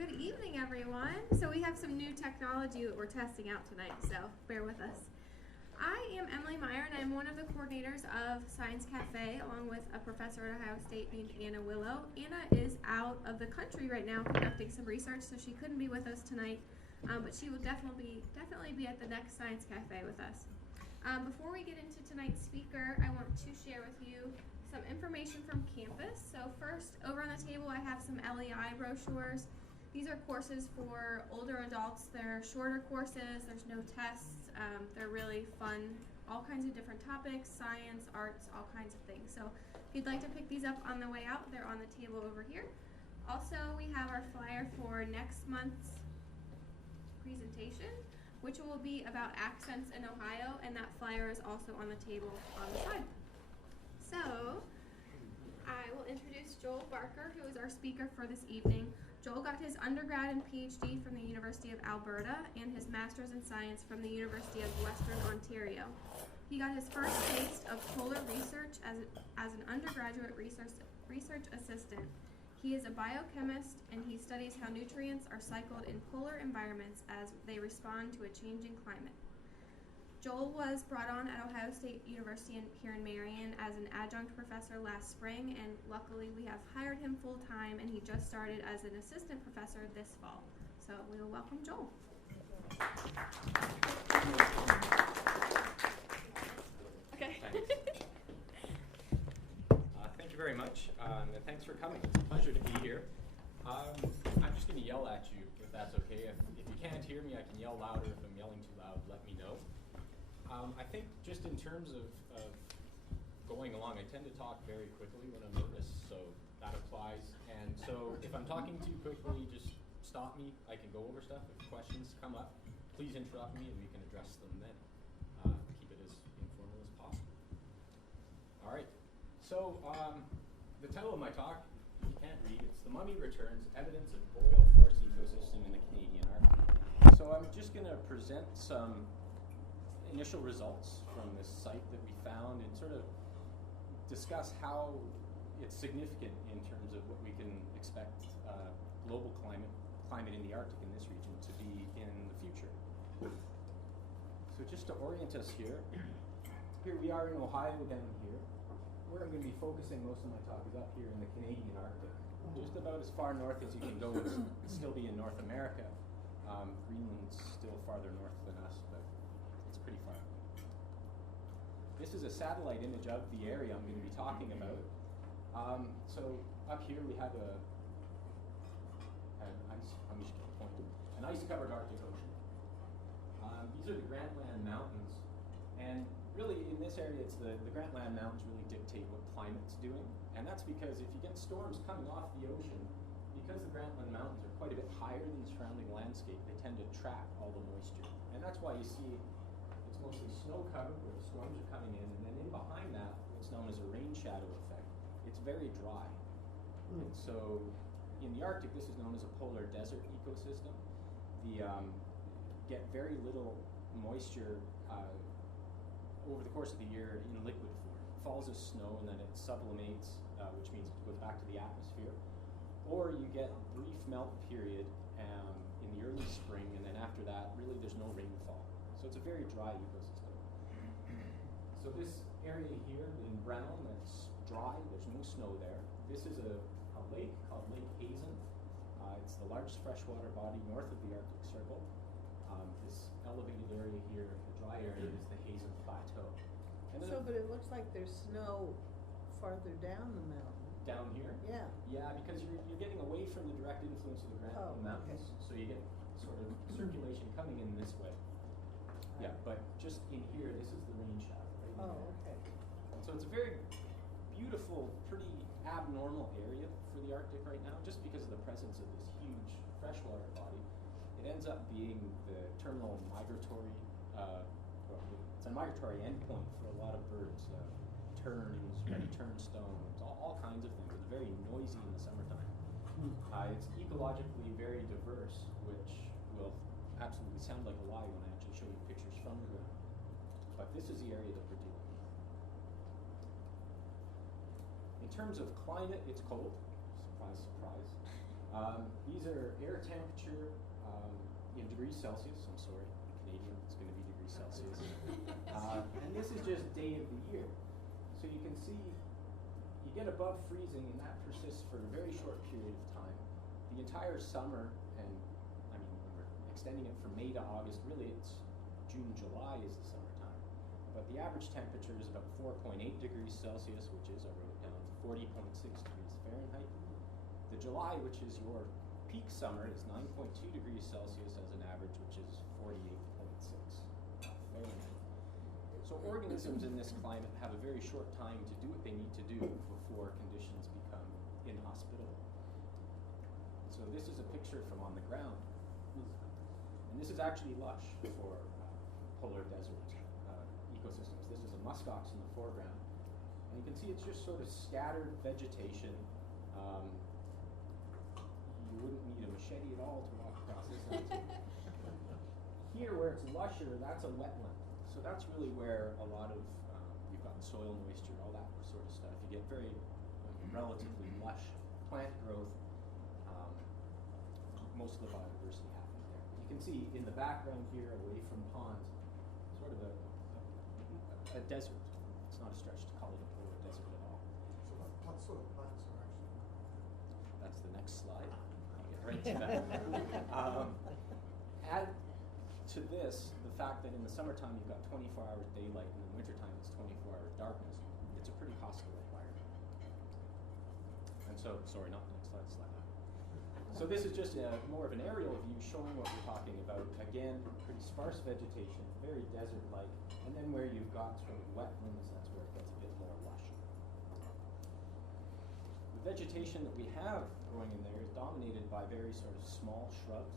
Good evening, everyone. So we have some new technology that we're testing out tonight, so bear with us. I am Emily Meyer, and I'm one of the coordinators of Science Cafe, along with a professor at Ohio State named Anna Willow. Anna is out of the country right now conducting some research, so she couldn't be with us tonight, but she will definitely be at the next Science Cafe with us. Before we get into tonight's speaker, I want to share with you some information from campus. So first, over on the table, I have some LEI brochures. These are courses for older adults. They're shorter courses, there's no tests, they're really fun, all kinds of different topics, science, arts, all kinds of things. So if you'd like to pick these up on the way out, they're on the table over here. Also, we have our flyer for next month's presentation, which will be about accents in Ohio, and that flyer is also on the table on the side. So I will introduce Joel Barker, who is our speaker for this evening. Joel got his undergrad and PhD from the University of Alberta and his master's in science from the University of Western Ontario. He got his first taste of polar research as an undergraduate research assistant. He is a biochemist, and he studies how nutrients are cycled in polar environments as they respond to a changing climate. Joel was brought on at Ohio State University here in Marion as an adjunct professor last spring, and luckily we have hired him full-time, and he just started as an assistant professor this fall. So we will welcome Joel. Okay. Thank you very much, and thanks for coming. It's a pleasure to be here. I'm just going to yell at you, if that's okay. If you can't hear me, I can yell louder. If I'm yelling too loud, let me know. I think just in terms of going along, I tend to talk very quickly when I'm nervous, so that applies. And so if I'm talking too quickly, just stop me. I can go over stuff. If questions come up, please interrupt me and we can address them then. Keep it as informal as possible. All right. So the title of my talk, if you can't read, it's The Mummy Returns, Evidence of Boreal Forest Ecosystem in the Canadian Arctic. So I'm just going to present some initial results from this site that we found and sort of discuss how it's significant in terms of what we can expect global climate in the Arctic in this region to be in the future. So just to orient us here we are in Ohio down here. Where I'm going to be focusing most of my talk is up here in the Canadian Arctic. Just about as far north as you can go and still be in North America. Greenland's still farther north than us, but it's pretty far. This is a satellite image of the area I'm going to be talking about. So up here we have an ice-covered Arctic Ocean. These are the Grantland Mountains, and really in this area, it's the Grantland Mountains really dictate what climate's doing, and that's because if you get storms coming off the ocean, because the Grantland Mountains are quite a bit higher than the surrounding landscape, they tend to trap all the moisture, and that's why you see it's mostly snow-covered where the storms are coming in, and then in behind that, what's known as a rain shadow effect. It's very dry. And so in the Arctic, this is known as a polar desert ecosystem. Get very little moisture over the course of the year in liquid form. It falls as snow and then it sublimates, which means it goes back to the atmosphere. Or you get a brief melt period in the early spring, and then after that, really there's no rainfall. So it's a very dry ecosystem. So this area here in Brenham, that's dry, there's no snow there. This is a lake called Lake Hazen. It's the largest freshwater body north of the Arctic Circle. This elevated area here, the dry area, is the Hazen Plateau. And But it looks like there's snow farther down the mountain. Down here? Yeah. Yeah, because you're getting away from the direct influence of the Grantland Mountains, okay. so you get sort of circulation coming in this way. Yeah, but just in here, this is the rain shadow. Right in here. Okay. So it's a very beautiful, pretty abnormal area for the Arctic right now, just because of the presence of this huge freshwater body. It ends up being the terminal migratory, it's a migratory endpoint for a lot of birds. Terns, red turnstones, all kinds of things. It's very noisy in the summertime. It's ecologically very diverse, which will absolutely sound like a lie when I actually show you pictures from the ground. But this is the area that we're dealing with. In terms of climate, it's cold. Surprise, surprise. These are air temperature in degrees Celsius. I'm sorry, Canadian, it's going to be degrees Celsius. And this is just day of the year. So you can see you get above freezing, and that persists for a very short period of time. The entire summer, and I mean, when we're extending it from May to August, really it's June, July is the summertime. But the average temperature is about 4.8 degrees Celsius, which is, I wrote it down, 40.6 degrees Fahrenheit. The July, which is your peak summer, is 9.2 degrees Celsius as an average, which is 48.6 Fahrenheit. So organisms in this climate have a very short time to do what they need to do before conditions become inhospitable. So this is a picture from on the ground. And this is actually lush for polar desert ecosystems. This is a muskox in the foreground. And you can see it's just sort of scattered vegetation. You wouldn't need a machete at all to walk across this. Here, where it's lusher, that's a wetland. So that's really where a lot of, you've got soil moisture, all that sort of stuff. You get very relatively lush plant growth. Most of the biodiversity happens there. You can see in the background here, away from ponds, sort of a desert. It's not a stretch to call it a polar desert at all. So what sort of plants are actually? That's the next slide. I'll get right to that. Add to this the fact that in the summertime you've got 24 hours daylight, and in the wintertime it's 24 hours darkness. It's a pretty hostile environment. And so, sorry, not the next slide. So this is just more of an aerial view showing what we're talking about. Again, pretty sparse vegetation, very desert-like, and then where you've got sort of wetlands, that's where it gets a bit more lush. The vegetation that we have growing in there is dominated by very sort of small shrubs,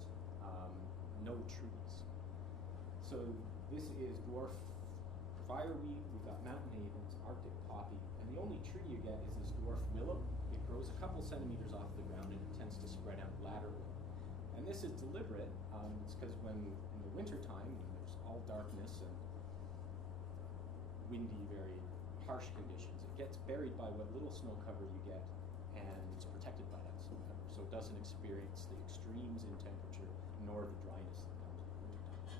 no trees. So this is dwarf fireweed, we've got mountain avens, Arctic poppy, and the only tree you get is this dwarf willow. It grows a couple centimeters off the ground and it tends to spread out laterally. And this is deliberate. It's because when in the wintertime, when there's all darkness and windy, very harsh conditions, it gets buried by what little snow cover you get, and it's protected by that snow cover, so it doesn't experience the extremes in temperature nor the dryness that comes with wintertime.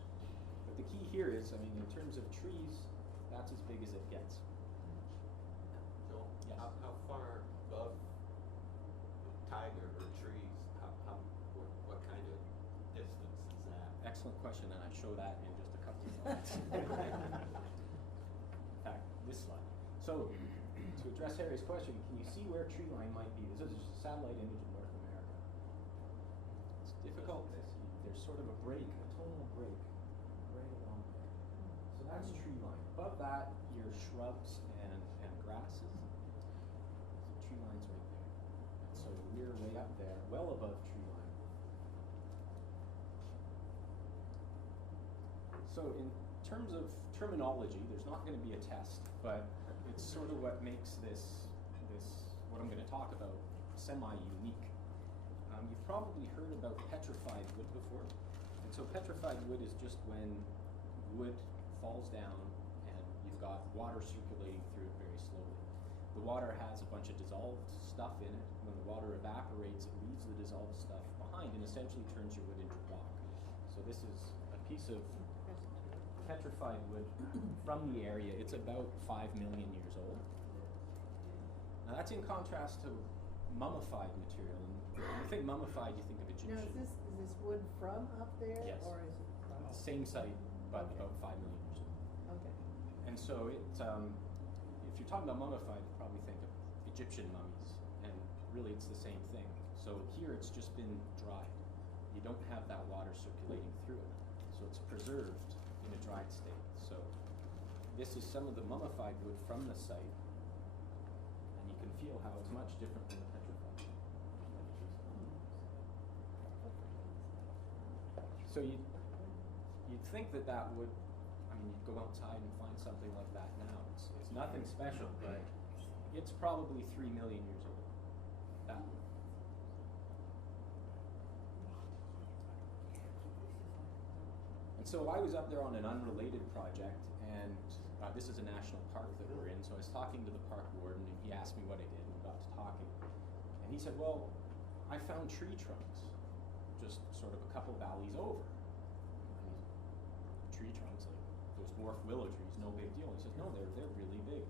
But the key here is, I mean, in terms of trees, that's as big as it gets. Joel, Yes. how far above tiger or trees, what kind of distance is that? Excellent question, and I show that in just a couple of slides. In fact, this slide. So, to address Harry's question, can you see where tree line might be? This is just a satellite image of North America. It's difficult. There's sort of a break, a tonal break, right along there. So that's tree line. Above that, your shrubs and grasses. So tree line's right there. And so we're way up there, well above tree line. So in terms of terminology, there's not going to be a test, but it's sort of what makes this what I'm going to talk about semi-unique. You've probably heard about petrified wood before. And so petrified wood is just when wood falls down and you've got water circulating through it very slowly. The water has a bunch of dissolved stuff in it. When the water evaporates, it leaves the dissolved stuff behind and essentially turns your wood into rock. So this is a piece of petrified wood from the area. It's about 5 million years old. Now that's in contrast to mummified material. And when you think mummified, you think of Now, Egyptian. is this wood from up there? Yes. Or is it from? Same site, but Okay. about 5 million years old. Okay. And so it, if you're talking about mummified, you probably think of Egyptian mummies, and really it's the same thing. So here it's just been dried. You don't have that water circulating through it. So it's preserved in a dried state. So this is some of the mummified wood from the site, and you can feel how it's much different from the petrified. So you'd think that would, I mean, you'd go outside and find something like that now. It's nothing special, but it's probably 3 million years old. That one. And so I was up there on an unrelated project, and this is a national park that we're in, so I was talking to the park warden, and he asked me what I did, and we got to talking. And he said, well, I found tree trunks just sort of a couple valleys over. And tree trunks, like those dwarf willow trees, no big deal. He says, no, they're really big.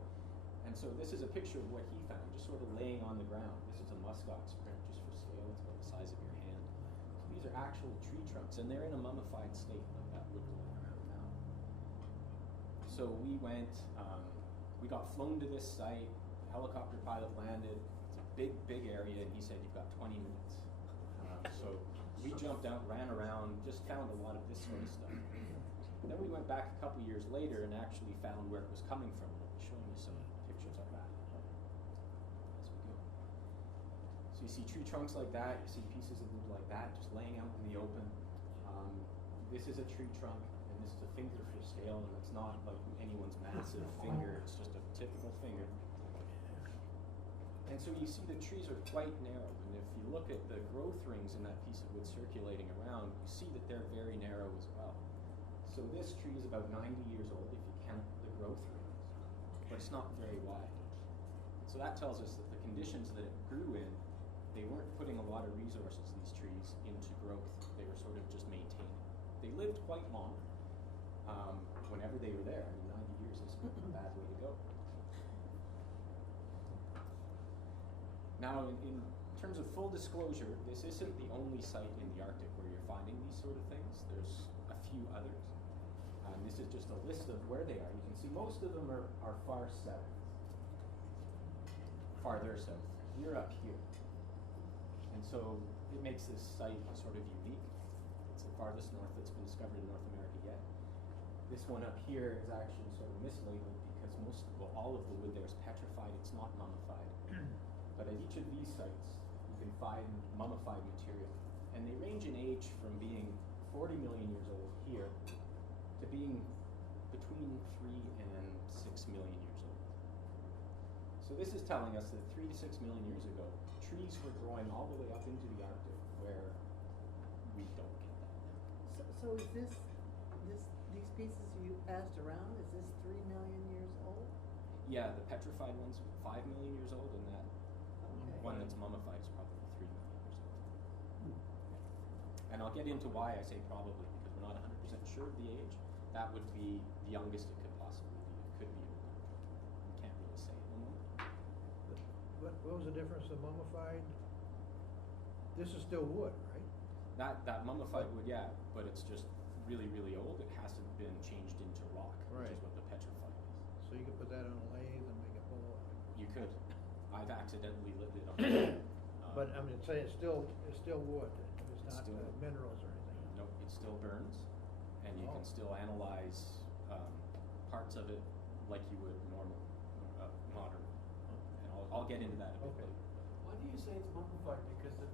And so this is a picture of what he found, just sort of laying on the ground. This is a muskox print, just for scale. It's about the size of your hand. So these are actual tree trunks, and they're in a mummified state, like that wood going around now. So we went, we got flown to this site, helicopter pilot landed. It's a big, big area, and he said, you've got 20 minutes. So we jumped out, ran around, just found a lot of this sort of stuff. Then we went back a couple years later and actually found where it was coming from. I'll be showing you some pictures of that as we go. So you see tree trunks like that, you see pieces of wood like that, just laying out in the open. This is a tree trunk, and this is a finger for scale, and it's not like anyone's massive finger, it's just a typical finger. And so you see the trees are quite narrow, and if you look at the growth rings in that piece of wood circulating around, you see that they're very narrow as well. So this tree is about 90 years old if you count the growth rings, but it's not very wide. So that tells us that the conditions that it grew in, they weren't putting a lot of resources, these trees, into growth. They were sort of just maintaining. They lived quite long whenever they were there. I mean, 90 years isn't a bad way to go. Now, in terms of full disclosure, this isn't the only site in the Arctic where you're finding these sort of things. There's a few others. This is just a list of where they are. You can see most of them are far south. Farther south. We're up here. And so it makes this site sort of unique. It's the farthest north that's been discovered in North America yet. This one up here is actually sort of mislabeled because all of the wood there is petrified. It's not mummified. But at each of these sites, you can find mummified material. And they range in age from being 40 million years old here to being between 3 and 6 million years old. So this is telling us that 3 to 6 million years ago, trees were growing all the way up into the Arctic where we don't get that now. So is these pieces you passed around, is this 3 million years old? Yeah, the petrified one's 5 million years old, and that Okay. one that's mummified is probably 3 million years old. And I'll get into why I say probably, because we're not 100% sure of the age. That would be the youngest it could possibly be. It could be older. We can't really say at the moment. What was the difference of mummified? This is still wood, right? That mummified wood, yeah, but it's just really, really old. It hasn't been changed into rock, which Right. is what the petrified is. So you could put that on a lathe and make a bowl. You could. I've accidentally lit it on. But I mean, it's still wood. It's not still- minerals or anything. Nope, it still burns, and you Oh. can still analyze parts of it like you would normal, modern. And I'll get into that a bit Okay. later. Why do you say it's mummified? Because if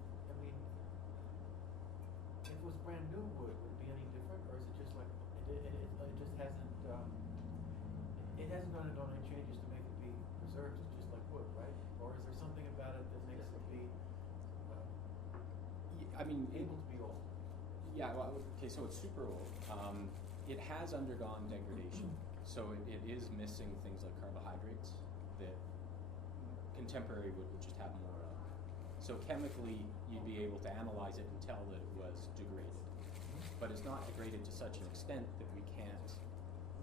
it was brand new wood, would it be any different, or is it just like it just hasn't undergone any changes to make it be preserved? It's just like wood, right? Or is there something about it that makes it be I mean, able to be old? yeah. Well, okay, so it's super old. It has undergone degradation, so it is missing things like carbohydrates that contemporary wood would just have more of. So chemically, you'd be able to analyze it and tell that it was degraded. But it's not degraded to such an extent that we can't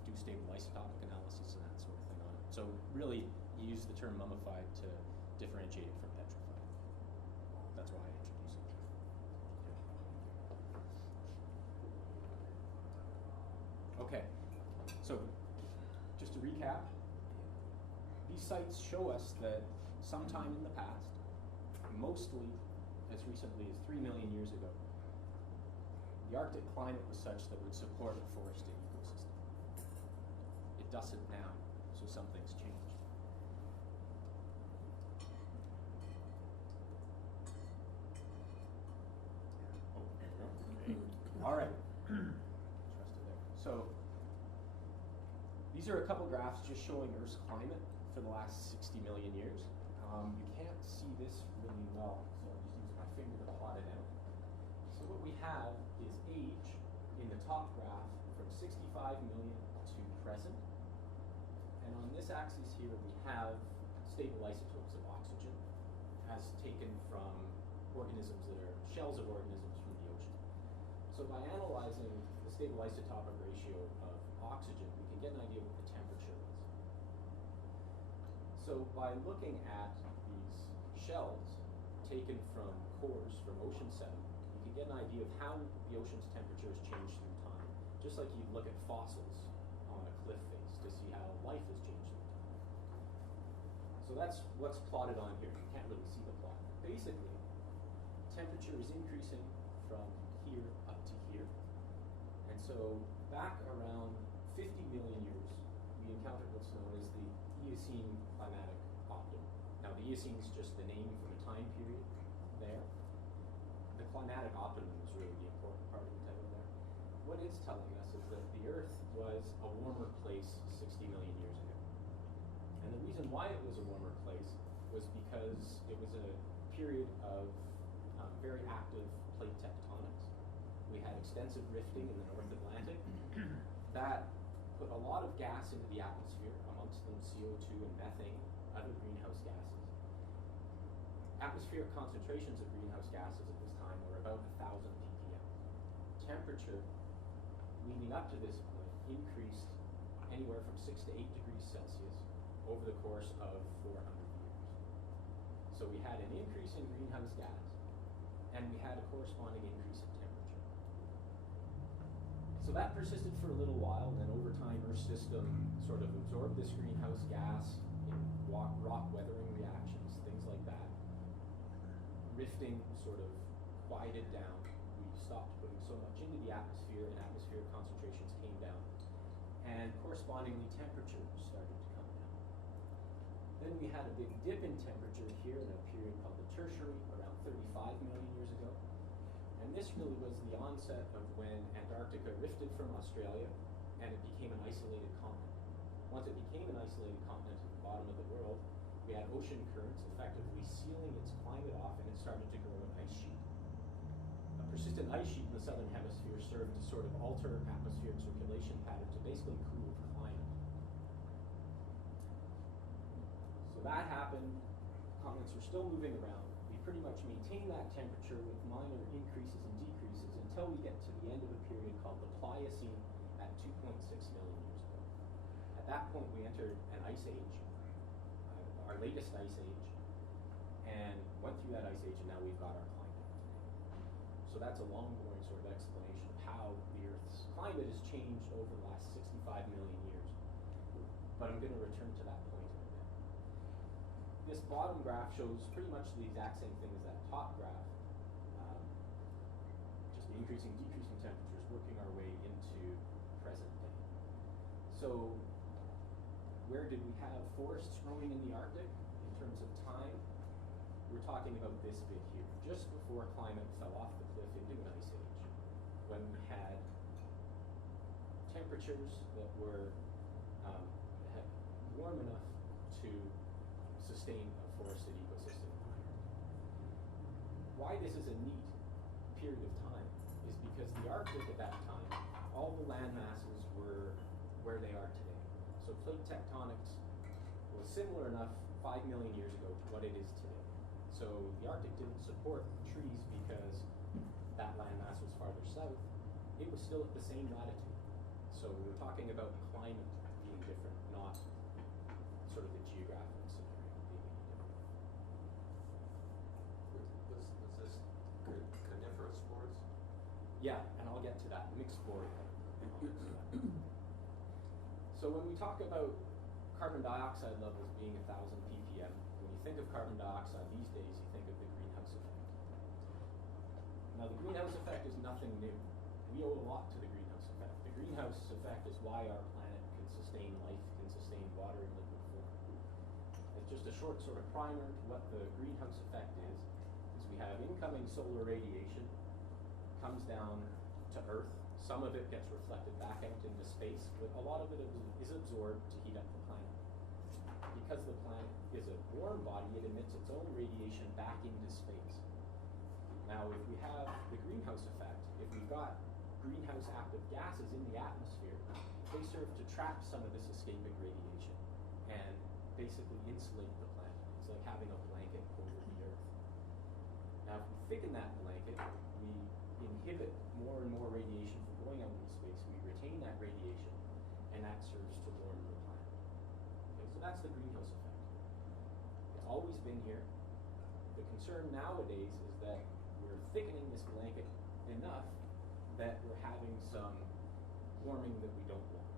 do stable isotopic analysis and that sort of thing on it. So really, you use the term mummified to differentiate it from petrified. That's why I introduced it. Okay, so just to recap, these sites show us that sometime in the past, mostly as recently as 3 million years ago, the Arctic climate was such that would support a forested ecosystem. It doesn't now, so something's changed. All right. Trust it there. So these are a couple graphs just showing Earth's climate for the last 60 million years. You can't see this really well, so I'll just use my finger to plot it out. So what we have is age in the top graph from 65 million to present. And on this axis here, we have stable isotopes of oxygen as taken from organisms that are shells of organisms from the ocean. So by analyzing the stable isotopic ratio of oxygen, we can get an idea of what the temperature is. So by looking at these shells taken from cores from ocean sediment, you can get an idea of how the ocean's temperature has changed through time, just like you'd look at fossils on a cliff face to see how life has changed through time. So that's what's plotted on here. You can't really see the plot. Basically, temperature is increasing from here up to here. And so back around 50 million years, we encountered what's known as the Eocene climatic optimum. Now the Eocene is just the name from a time period there. The climatic optimum is really the important part of the title there. What it's telling us is that the Earth was a warmer place 60 million years ago. And the reason why it was a warmer place was because it was a period of very active plate tectonics. We had extensive rifting in the North Atlantic that put a lot of gas into the atmosphere, amongst them CO2 and methane, other greenhouse gases. Atmospheric concentrations of greenhouse gases at this time were about 1,000 ppm. Temperature leading up to this point increased anywhere from 6 to 8 degrees Celsius over the course of 400 years. So we had an increase in greenhouse gas, and we had a corresponding increase in temperature. So that persisted for a little while, and then over time Earth's system sort of absorbed this greenhouse gas in rock weathering reactions, things like that. Rifting sort of quieted down. We stopped putting so much into the atmosphere, and atmospheric concentrations came down. And correspondingly, temperature started to come down. Then we had a big dip in temperature here in a period called the Tertiary, around 35 million years ago. And this really was the onset of when Antarctica rifted from Australia and it became an isolated continent. Once it became an isolated continent at the bottom of the world, we had ocean currents effectively sealing its climate off, and it started to grow an ice sheet. A persistent ice sheet in the southern hemisphere served to sort of alter atmospheric circulation pattern to basically cool the climate. So that happened. Continents were still moving around. We pretty much maintain that temperature with minor increases and decreases until we get to the end of a period called the Pliocene at 2.6 million years ago. At that point, we entered an ice age, our latest ice age, and went through that ice age, and now we've got our climate today. So that's a long-going sort of explanation of how the Earth's climate has changed over the last 65 million years. But I'm going to return to that point in a bit. This bottom graph shows pretty much the exact same thing as that top graph, just increasing, decreasing temperatures, working our way into present day. So where did we have forests growing in the Arctic in terms of time? We're talking about this bit here, just before climate fell off the cliff into an ice age, when we had temperatures that were warm enough to sustain a forested ecosystem. Why this is a neat period of time is because the Arctic at that time, all the land masses were where they are today. So plate tectonics was similar enough 5 million years ago to what it is today. So the Arctic didn't support trees because that land mass was farther south. It was still at the same latitude. So we were talking about climate being different, not sort of the geographic scenario being any different. Was this coniferous forests? Yeah, and I'll get to that. Mixed boreal. So when we talk about carbon dioxide levels being 1,000 ppm, when you think of carbon dioxide these days, you think of the greenhouse effect. Now the greenhouse effect is nothing new. We owe a lot to the greenhouse effect. The greenhouse effect is why our planet can sustain life, can sustain water in liquid form. It's just a short sort of primer to what the greenhouse effect is we have incoming solar radiation, comes down to Earth. Some of it gets reflected back out into space, but a lot of it is absorbed to heat up the planet. Because the planet is a warm body, it emits its own radiation back into space. Now, if we have the greenhouse effect, if we've got greenhouse active gases in the atmosphere, they serve to trap some of this escaping radiation and basically insulate the planet. It's like having a blanket over the Earth. Now, if we thicken that blanket, we inhibit more and more radiation from going out into space. We retain that radiation, and that serves to warm the planet. Okay, so that's the greenhouse effect. It's always been here. The concern nowadays is that we're thickening this blanket enough that we're having some warming that we don't want.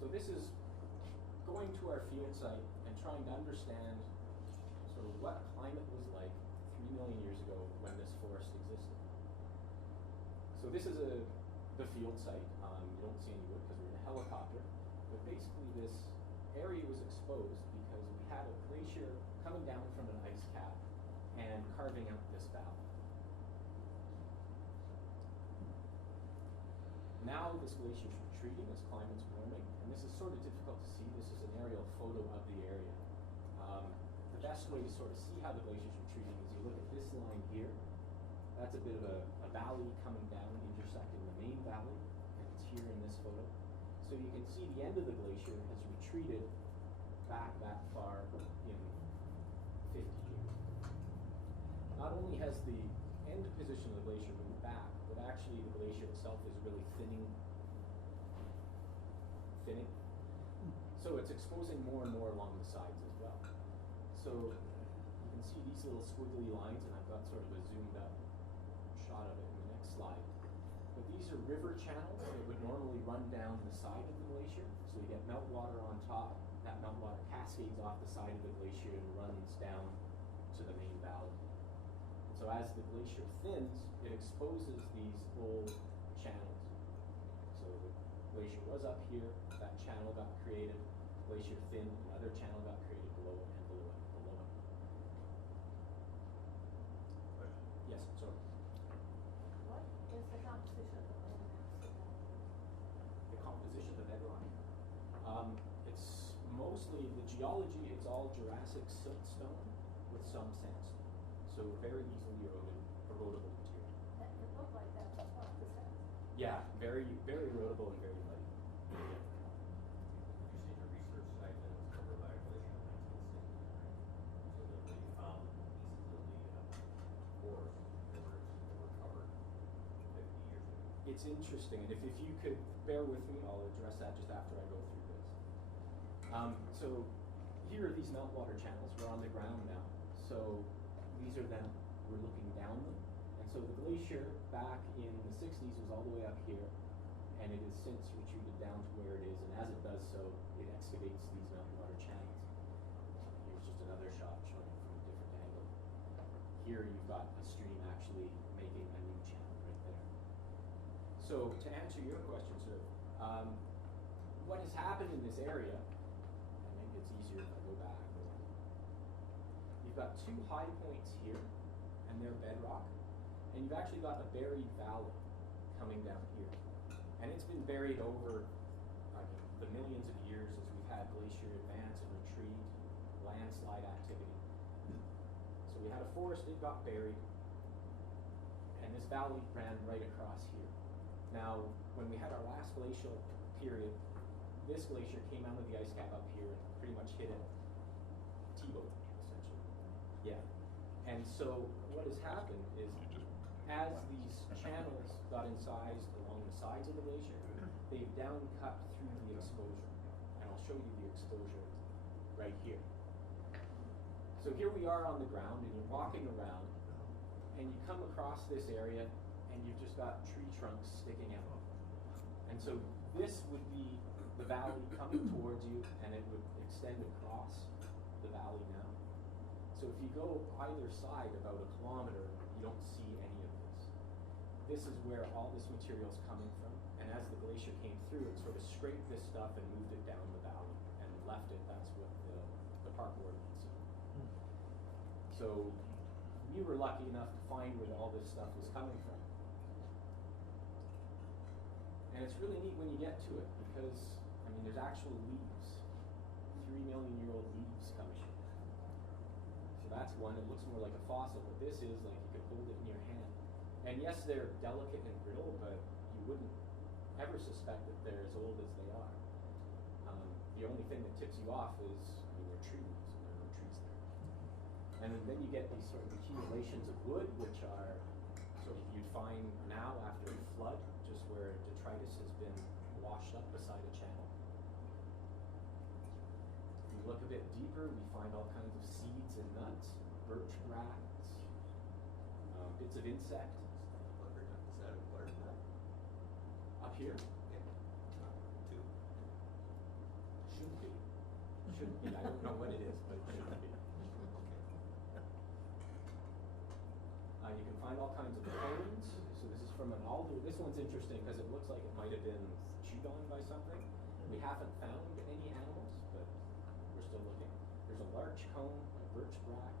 So this is going to our field site and trying to understand sort of what climate was like 3 million years ago when this forest existed. So this is the field site. You don't see any wood because we're in a helicopter, but basically this area was exposed because we had a glacier coming down from an ice cap and carving out this valley. Now this glacier is retreating as climate's warming, and this is sort of difficult to see. This is an aerial photo of the area. The best way to sort of see how the glacier is retreating is you look at this line here. That's a bit of a valley coming down, intersecting the main valley, and it's here in this photo. So you can see the end of the glacier has retreated back that far in 50 years. Not only has the end position of the glacier moved back, but actually the glacier itself is really thinning. So it's exposing more and more along the sides as well. So you can see these little squiggly lines, and I've got sort of a zoomed up shot of it in the next slide. But these are river channels that would normally run down the side of the glacier. So you get meltwater on top. That meltwater cascades off the side of the glacier and runs down to the main valley. And so as the glacier thins, it exposes these old channels. So the glacier was up here, that channel got created, glacier thinned, another channel got created below it and below it and below it. Yes, sorry. What is the composition of the landmass? The composition of the bedrock. It's mostly, the geology, it's all Jurassic siltstone with some sandstone. So very easily erodible material. That could look like that off the side. Yeah, very, very erodible and very muddy. You see the research site that was covered by a glacier in 1960, so that they found pieces of the forest that were covered 50 years ago. It's interesting, and if you could bear with me, I'll address that just after I go through this. So here are these meltwater channels. We're on the ground now. So these are them. We're looking down them. And so the glacier back in the 60s was all the way up here, and it has since retreated down to where it is, and as it does so, it excavates these meltwater channels. Here's just another shot showing it from a different angle. Here you've got a stream actually making a new channel right there. So to answer your question, sir, what has happened in this area, and maybe it's easier if I go back, you've got two high points here, and they're bedrock, and you've actually got a buried valley coming down here. And it's been buried over the millions of years as we've had glacier advance and retreat, landslide activity. So we had a forest, it got buried, and this valley ran right across here. Now, when we had our last glacial period, this glacier came out of the ice cap up here and pretty much hit it T-bone, essentially. Yeah. And so what has happened is as these channels got incised along the sides of the glacier, they've down cut through the exposure. And I'll show you the exposure right here. So here we are on the ground, and you're walking around, and you come across this area, and you've just got tree trunks sticking out. And so this would be the valley coming towards you, and it would extend across the valley now. So if you go either side about a kilometer, you don't see any of this. This is where all this material is coming from, and as the glacier came through, it sort of scraped this stuff and moved it down the valley and left it. That's what the park board can see. So we were lucky enough to find where all this stuff was coming from. And it's really neat when you get to it because, I mean, there's actual leaves, 3 million year old leaves coming. So that's one. It looks more like a fossil, but this is like you could hold it in your hand. And yes, they're delicate and brittle, but you wouldn't ever suspect that they're as old as they are. The only thing that tips you off is are tree leaves, and there are no trees there. And then you get these sort of accumulations of wood, which are sort of you'd find now after a flood, just where detritus has been washed up beside a channel. If you look a bit deeper, we find all kinds of seeds and nuts, birch bracts, bits of insect. Is that a butternut? Up here, Yeah. Two. shouldn't be. Shouldn't be. I don't know what it is, but it shouldn't be. You can find all kinds of cones. So this is from an alder. This one's interesting because it looks like it might have been chewed on by something. We haven't found any animals, but we're still looking. There's a larch cone, a birch bract,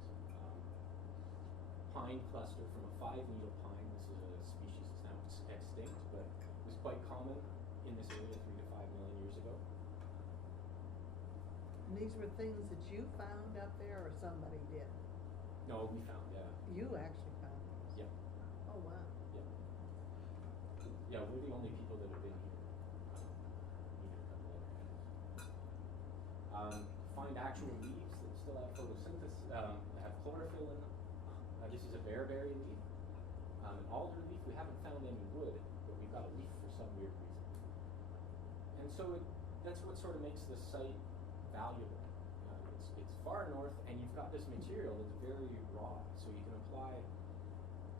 pine cluster from a 5-needle pine. This is a species that's now extinct, but was quite common in this area 3 to 5 million years ago. And these were things that you found out there or somebody did? No, we found, You actually found these? yeah. Oh, wow. Yeah, we're the only people that have been here. Neither a couple other guys. Find actual leaves that still have photosynthesis, that have chlorophyll in them. This is a bearberry leaf. An alder leaf, we haven't found any wood, but we've got a leaf for some weird reason. And so that's what sort of makes this site valuable. It's far north, and you've got this material that's very raw, so you can apply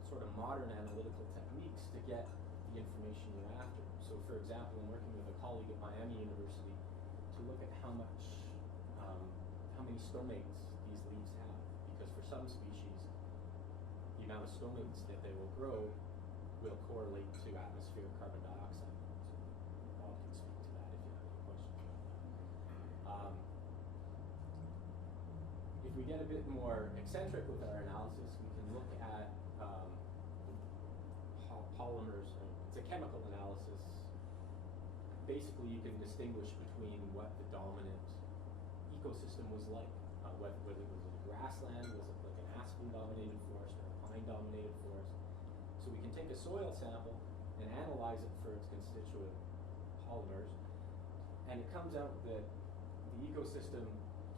sort of modern analytical techniques to get the information you're after. So for example, I'm working with a colleague at Miami University to look at how many stomates these leaves have, because for some species, the amount of stomates that they will grow will correlate to atmospheric carbon dioxide. So Bob can speak to that if you have any questions about that. If we get a bit more eccentric with our analysis, we can look at polymers. It's a chemical analysis. Basically, you can distinguish between what the dominant ecosystem was like, whether it was a grassland, was it like an aspen-dominated forest or a pine-dominated forest. So we can take a soil sample and analyze it for its constituent polymers, and it comes out that the ecosystem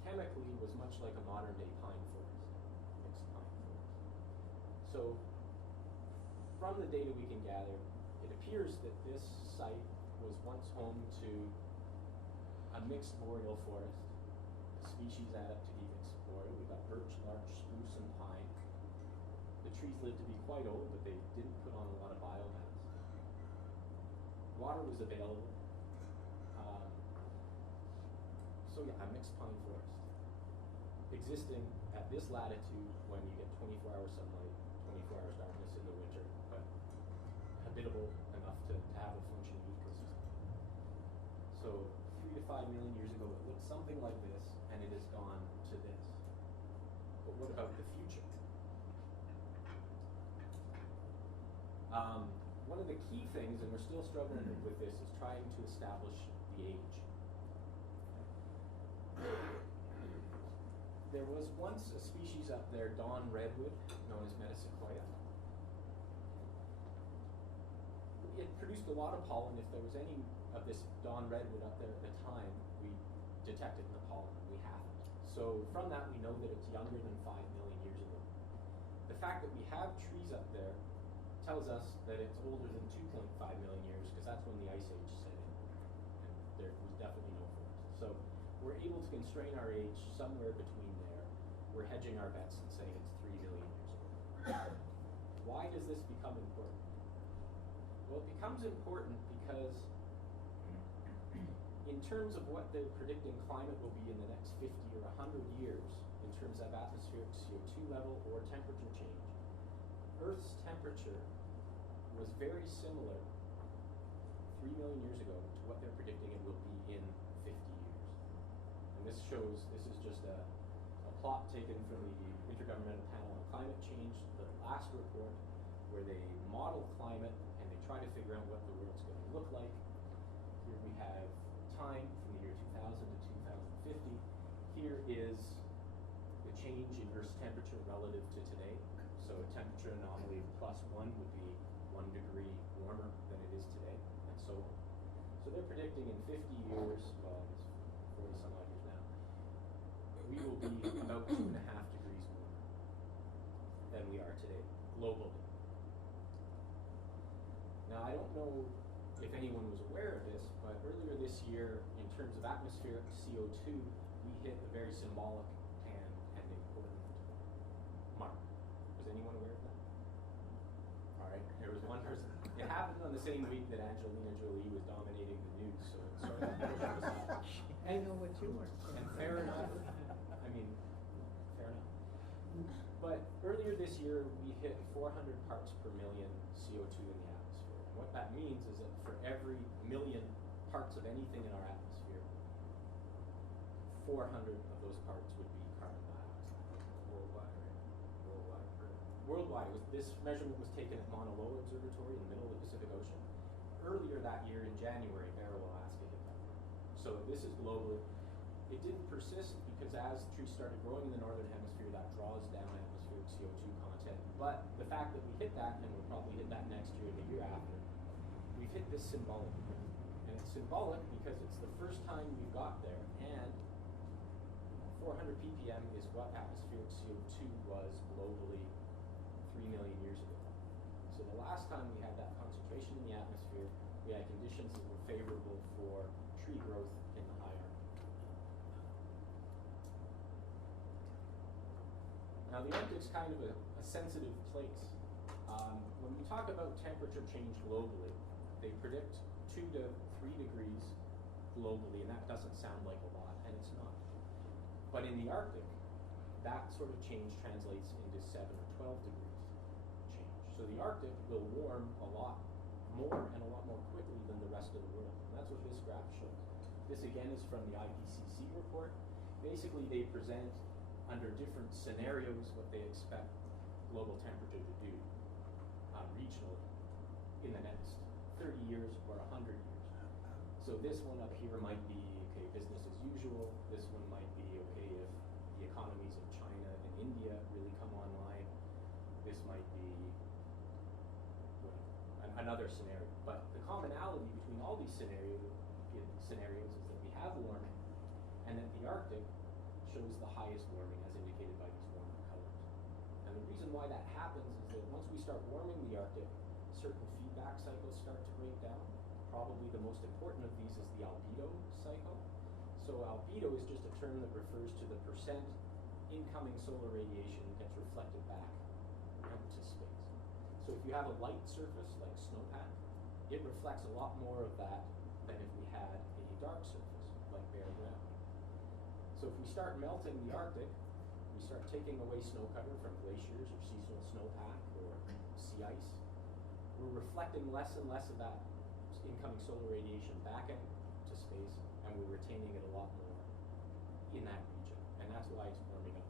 chemically was much like a modern-day pine forest, mixed pine forest. So from the data we can gather, it appears that this site was once home to a mixed boreal forest, a species Adaptativix boreal. We've got birch, larch, spruce, and pine. The trees lived to be quite old, but they didn't put on a lot of biomass. Water was available. So yeah, a mixed pine forest. Existing at this latitude when you get 24-hour sunlight, 24 hours darkness in the winter, but habitable enough to have a functioning ecosystem. So 3 to 5 million years ago, it looked something like this, and it has gone to this. But what about the future? One of the key things, and we're still struggling with this, is trying to establish the age. There was once a species up there, dawn redwood, known as metasequoia. It produced a lot of pollen. If there was any of this dawn redwood up there at the time, we detected in the pollen. We haven't. So from that, we know that it's younger than 5 million years ago. The fact that we have trees up there tells us that it's older than 2.5 million years, because that's when the ice age set in. And there was definitely no forest. So we're able to constrain our age somewhere between there. We're hedging our bets and saying it's 3 million years old. Why does this become important? Well, it becomes important because in terms of what they're predicting climate will be in the next 50 or 100 years, in terms of atmospheric CO2 level or temperature change, Earth's temperature was very similar 3 million years ago to what they're predicting it will be in 50 years. And this is just a plot taken from the Intergovernmental Panel on Climate Change, the last report, where they model climate and they try to figure out what the world's going to look like. Here we have time from the year 2000 to 2050. Here is the change in Earth's temperature relative to today. So a temperature anomaly of +1 would be 1 degree warmer than it is today, and so on. So they're predicting in 50 years, well, it's 40 some odd years now, we will be about 2.5 degrees warmer than we are today, globally. Now, I don't know if anyone was aware of this, but earlier this year, in terms of atmospheric CO2, we hit a very symbolic and important mark. Was anyone aware of that? All right, there was one person. It happened on the same week that Angelina Jolie was dominating the news, so it sort of pushed us up. I know what you were. And fair enough. I mean, fair enough. But earlier this year, we hit 400 parts per million CO2 in the atmosphere. And what that means is that for every million parts of anything in our atmosphere, 400 of those parts would be carbon dioxide. Worldwide, right? Worldwide, correct? Worldwide, this measurement was taken at Mauna Loa Observatory in the middle of the Pacific Ocean. Earlier that year in January, Barrow, Alaska hit that. So this is global. It didn't persist because as trees started growing in the northern hemisphere, that draws down atmospheric CO2 content. But the fact that we hit that, and we'll probably hit that next year and the year after, we've hit this symbolic. And it's symbolic because it's the first time we've got there, and 400 ppm is what atmospheric CO2 was globally 3 million years ago. So the last time we had that concentration in the atmosphere, we had conditions that were favorable for tree growth in the high Arctic. Now the Arctic's kind of a sensitive place. When we talk about temperature change globally, they predict 2 to 3 degrees globally, and that doesn't sound like a lot, and it's not. But in the Arctic, that sort of change translates into 7 or 12 degrees change. So the Arctic will warm a lot more and a lot more quickly than the rest of the world. And that's what this graph shows. This again is from the IPCC report. Basically, they present under different scenarios what they expect global temperature to do regionally in the next 30 years or 100 years. So this one up here might be, okay, business as usual. This one might be, okay, if the economies of China and India really come online. This might be another scenario. But the commonality between all these scenarios is that we have warming, and that the Arctic shows the highest warming as indicated by these warmer colors. And the reason why that happens is that once we start warming the Arctic, certain feedback cycles start to break down. Probably the most important of these is the albedo cycle. So albedo is just a term that refers to the percent incoming solar radiation gets reflected back out into space. So if you have a light surface like snowpack, it reflects a lot more of that than if we had a dark surface like bare ground. So if we start melting the Arctic, we start taking away snow cover from glaciers or seasonal snowpack or sea ice, we're reflecting less and less of that incoming solar radiation back into space, and we're retaining it a lot more in that region. And that's why it's warming up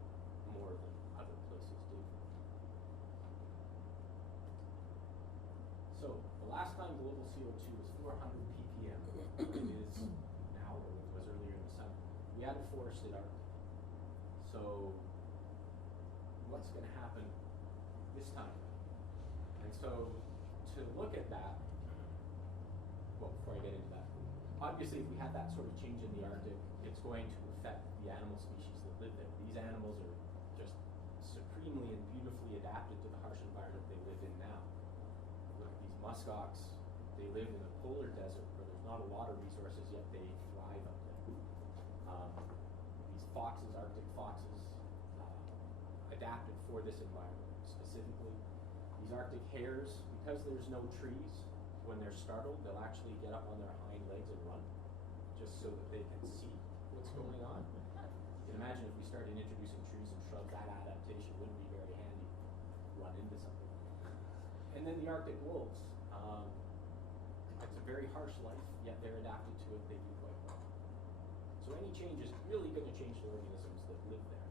more than other places do. So the last time global CO2 was 400 ppm, it is now, or it was earlier in the summer. We had a forested Arctic. So what's going to happen this time? And so to look at that, well, before I get into that, obviously if we had that sort of change in the Arctic, it's going to affect the animal species that live there. These animals are just supremely and beautifully adapted to the harsh environment they live in now. Look at these muskox. They live in a polar desert where there's not a lot of resources, yet they thrive up there. These foxes, Arctic foxes, adapted for this environment specifically. These Arctic hares, because there's no trees, when they're startled, they'll actually get up on their hind legs and run, just so that they can see what's going on. You can imagine if we started introducing trees and shrubs, that adaptation wouldn't be very handy. Run into something. And then the Arctic wolves. It's a very harsh life, yet they're adapted to it. They do quite well. So any change is really going to change the organisms that live there.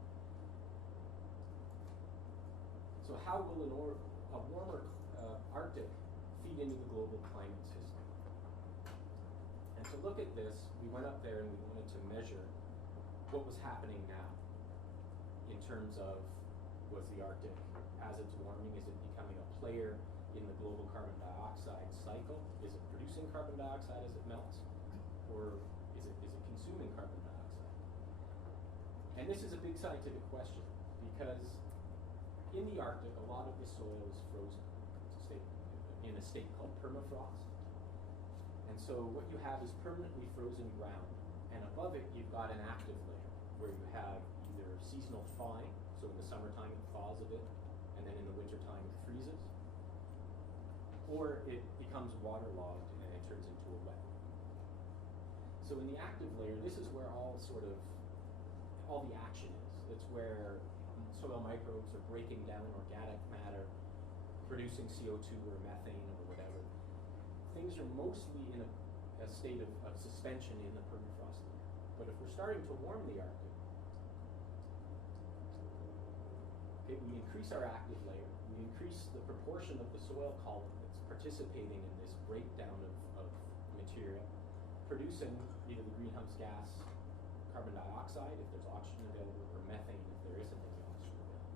So how will a warmer Arctic feed into the global climate system? And to look at this, we went up there and we wanted to measure what was happening now in terms of, was the Arctic, as it's warming, is it becoming a player in the global carbon dioxide cycle? Is it producing carbon dioxide as it melts? Or is it consuming carbon dioxide? And this is a big scientific question because in the Arctic, a lot of the soil is frozen. It's in a state called permafrost. And so what you have is permanently frozen ground, and above it you've got an active layer where you have either seasonal thawing, so in the summertime it thaws a bit, and then in the wintertime it freezes, or it becomes waterlogged and it turns into a wetland. So in the active layer, this is where all the action is. It's where soil microbes are breaking down organic matter, producing CO2 or methane or whatever. Things are mostly in a state of suspension in the permafrost layer. But if we're starting to warm the Arctic, okay, we increase our active layer, we increase the proportion of the soil column that's participating in this breakdown of material, producing either the greenhouse gas carbon dioxide if there's oxygen available, or methane if there isn't any oxygen available.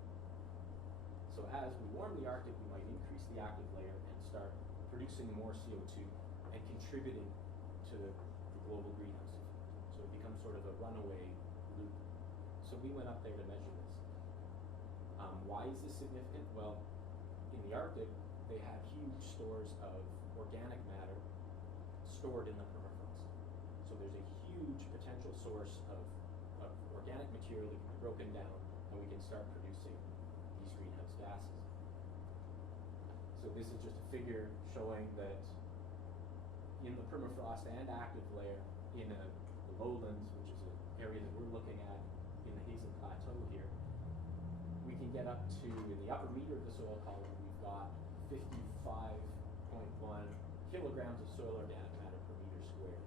So as we warm the Arctic, we might increase the active layer and start producing more CO2 and contributing to the global greenhouse effect. So it becomes sort of a runaway loop. So we went up there to measure this. Why is this significant? Well, in the Arctic, they have huge stores of organic matter stored in the permafrost. So there's a huge potential source of organic material that can be broken down, and we can start producing these greenhouse gases. So this is just a figure showing that in the permafrost and active layer in the lowlands, which is an area that we're looking at in the Hazen Plateau here, we can get up to, in the upper meter of the soil column, we've got 55.1 kilograms of soil organic matter per meter squared.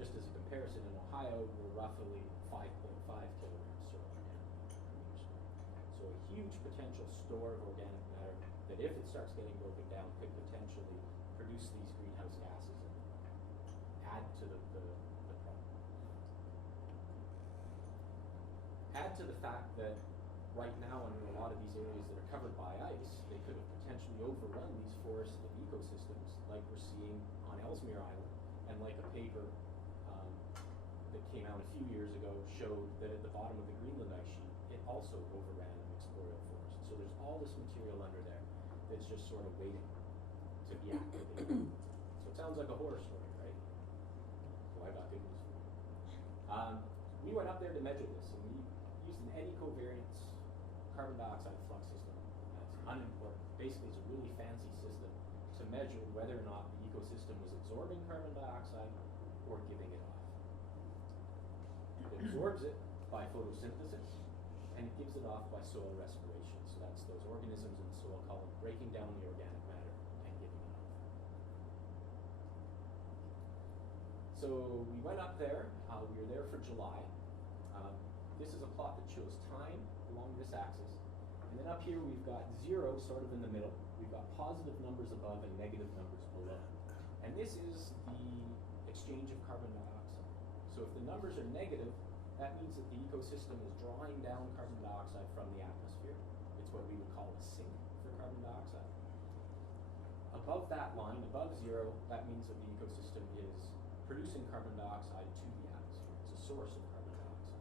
Just as a comparison, in Ohio, we're roughly 5.5 kilograms soil organic matter per meter squared. So a huge potential store of organic matter that, if it starts getting broken down, could potentially produce these greenhouse gases and add to the problem. Add to the fact that right now, under a lot of these areas that are covered by ice, they could have potentially overrun these forested ecosystems, like we're seeing on Ellesmere Island, and like a paper that came out a few years ago showed that at the bottom of the Greenland ice sheet, it also overran a mixed boreal forest. So there's all this material under there that's just sort of waiting to be activated. So it sounds like a horror story, right? So I got good news for you. We went up there to measure this, and we used an eddy covariance carbon dioxide flux system. That's unimportant. Basically, it's a really fancy system to measure whether or not the ecosystem was absorbing carbon dioxide or giving it off. It absorbs it by photosynthesis, and it gives it off by soil respiration. So that's those organisms in the soil column breaking down the organic matter and giving it off. So we went up there. We were there for July. This is a plot that shows time along this axis. And then up here we've got 0 sort of in the middle. We've got positive numbers above and negative numbers below. And this is the exchange of carbon dioxide. So if the numbers are negative, that means that the ecosystem is drawing down carbon dioxide from the atmosphere. It's what we would call a sink for carbon dioxide. Above that line, above 0, that means that the ecosystem is producing carbon dioxide to the atmosphere. It's a source of carbon dioxide.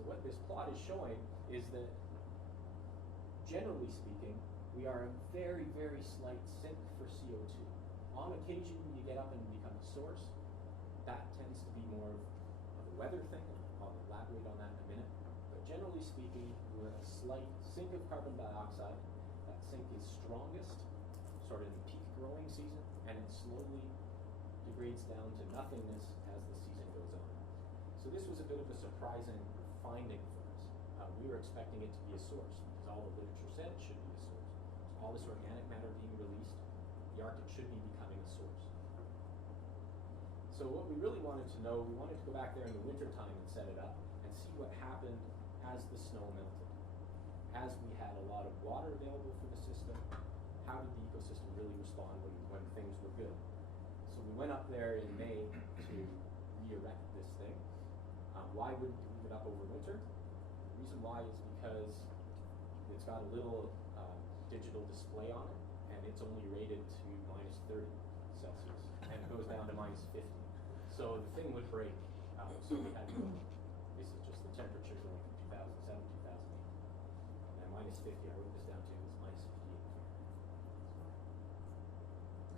So what this plot is showing is that, generally speaking, we are a very, very slight sink for CO2. On occasion, you get up and become a source. That tends to be more of a weather thing. I'll elaborate on that in a minute. But generally speaking, we're a slight sink of carbon dioxide. That sink is strongest sort of in the peak growing season, and it slowly degrades down to nothingness as the season goes on. So this was a bit of a surprising finding for us. We were expecting it to be a source, because all the literature said it should be a source. So all this organic matter being released, the Arctic should be becoming a source. So what we really wanted to know, we wanted to go back there in the wintertime and set it up and see what happened as the snow melted. As we had a lot of water available for the system, how did the ecosystem really respond when things were good? So we went up there in May to re-erect this thing. Why wouldn't we leave it up over winter? The reason why is because it's got a little digital display on it, and it's only rated to -30 Celsius, and it goes down to -50. So the thing would break. So we had to, this is just the temperature going from 2007, 2008. And minus 50, I wrote this down too, it's minus 58 Fahrenheit.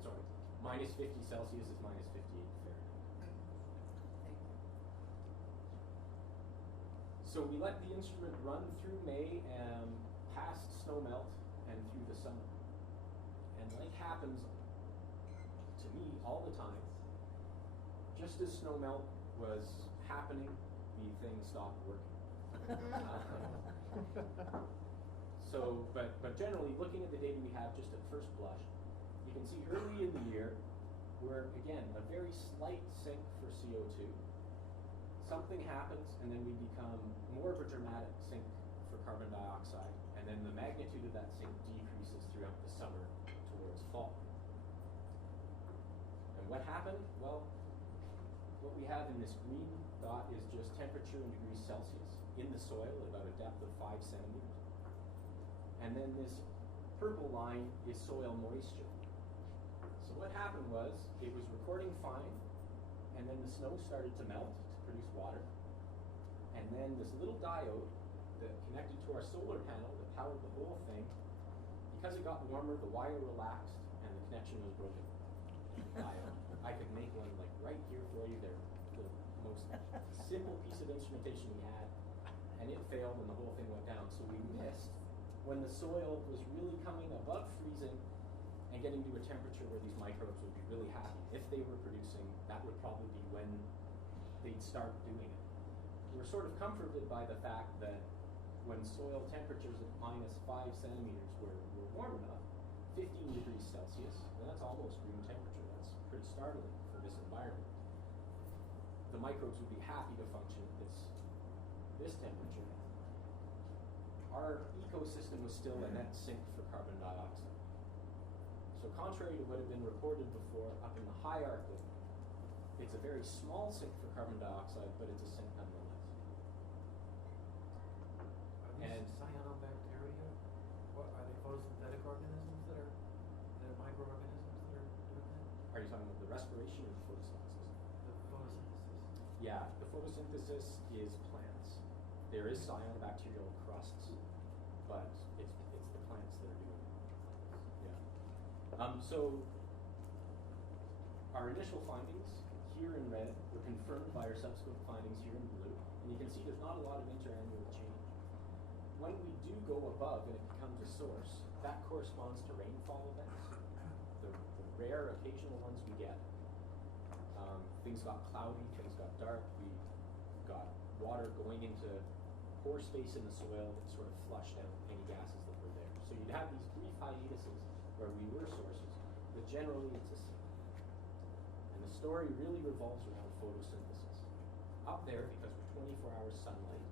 Sorry, minus 50 Celsius is minus 58 Fahrenheit. Thank you. So we let the instrument run through May and past snow melt and through the summer. And like happens to me all the time, just as snow melt was happening, the thing stopped working. But generally, looking at the data we have just at first blush, you can see early in the year, we're again a very slight sink for CO2. Something happens, and then we become more of a dramatic sink for carbon dioxide, and then the magnitude of that sink decreases throughout the summer towards fall. And what happened? Well, what we have in this green dot is just temperature in degrees Celsius in the soil at about a depth of 5 centimeters. And then this purple line is soil moisture. So what happened was, it was recording fine, and then the snow started to melt to produce water. And then this little diode that connected to our solar panel that powered the whole thing, because it got warmer, the wire relaxed, and the connection was broken. Diode. I could make one like right here for you. They're the most simple piece of instrumentation we had, and it failed, and the whole thing went down. So we missed when the soil was really coming above freezing and getting to a temperature where these microbes would be really happy. If they were producing, that would probably be when they'd start doing it. We were sort of comforted by the fact that when soil temperatures at minus 5 centimeters were warm enough, 15 degrees Celsius, and that's almost room temperature. That's pretty startling for this environment. The microbes would be happy to function at this temperature. Our ecosystem was still a net sink for carbon dioxide. So contrary to what had been reported before, up in the high Arctic, it's a very small sink for carbon dioxide, but it's a sink nonetheless. Are these cyanobacteria? What, are they photosynthetic organisms that are microorganisms that are doing that? Are you talking about the respiration or the photosynthesis? The photosynthesis. Yeah, the photosynthesis is plants. There is cyanobacterial crusts, but it's the plants that are doing it. Yeah. So our initial findings here in red were confirmed by our subsequent findings here in blue, and you can see there's not a lot of interannual change. When we do go above and it becomes a source, that corresponds to rainfall events, the rare occasional ones we get. Things got cloudy, things got dark, we got water going into pore space in the soil that sort of flushed out any gases that were there. So you'd have these brief hiatuses where we were sources, but generally it's a sink. And the story really revolves around photosynthesis. Up there, because we're 24 hours sunlight,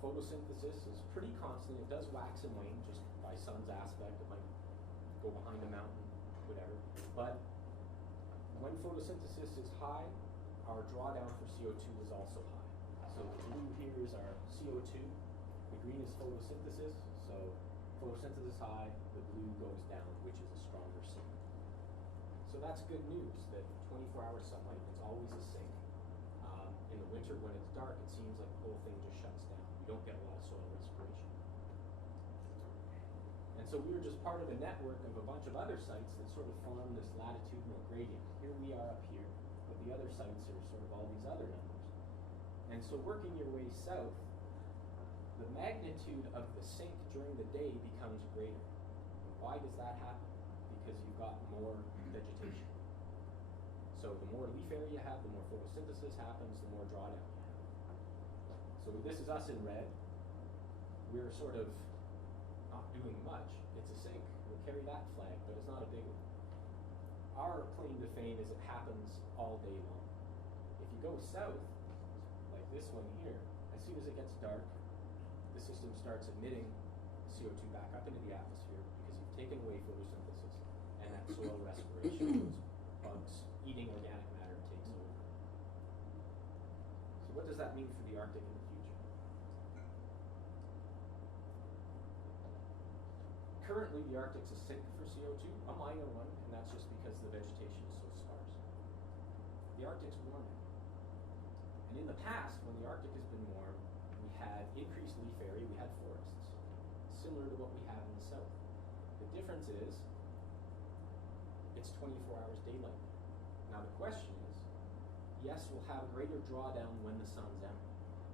photosynthesis is pretty constant. It does wax and wane just by sun's aspect. It might go behind a mountain, whatever. But when photosynthesis is high, our drawdown for CO2 is also high. So the blue here is our CO2, the green is photosynthesis, so photosynthesis high, the blue goes down, which is a stronger sink. So that's good news, that 24 hours sunlight, it's always a sink. In the winter when it's dark, it seems like the whole thing just shuts down. We don't get a lot of soil respiration. And so we were just part of a network of a bunch of other sites that sort of form this latitudinal gradient. Here we are up here, but the other sites are sort of all these other numbers. And so working your way south, the magnitude of the sink during the day becomes greater. And why does that happen? Because you've got more vegetation. So the more leaf area you have, the more photosynthesis happens, the more drawdown you have. So this is us in red. We're sort of not doing much. It's a sink. We'll carry that flag, but it's not a big one. Our claim to fame is it happens all day long. If you go south, like this one here, as soon as it gets dark, the system starts emitting CO2 back up into the atmosphere because you've taken away photosynthesis, and that soil respiration, those bugs eating organic matter takes over. So what does that mean for the Arctic in the future? Currently, the Arctic's a sink for CO2, a minor one, and that's just because the vegetation is so sparse. The Arctic's warming. And in the past, when the Arctic has been warm, we had increased leaf area, we had forests, similar to what we have in the south. The difference is, it's 24 hours daylight. Now the question is, yes, we'll have a greater drawdown when the sun's out,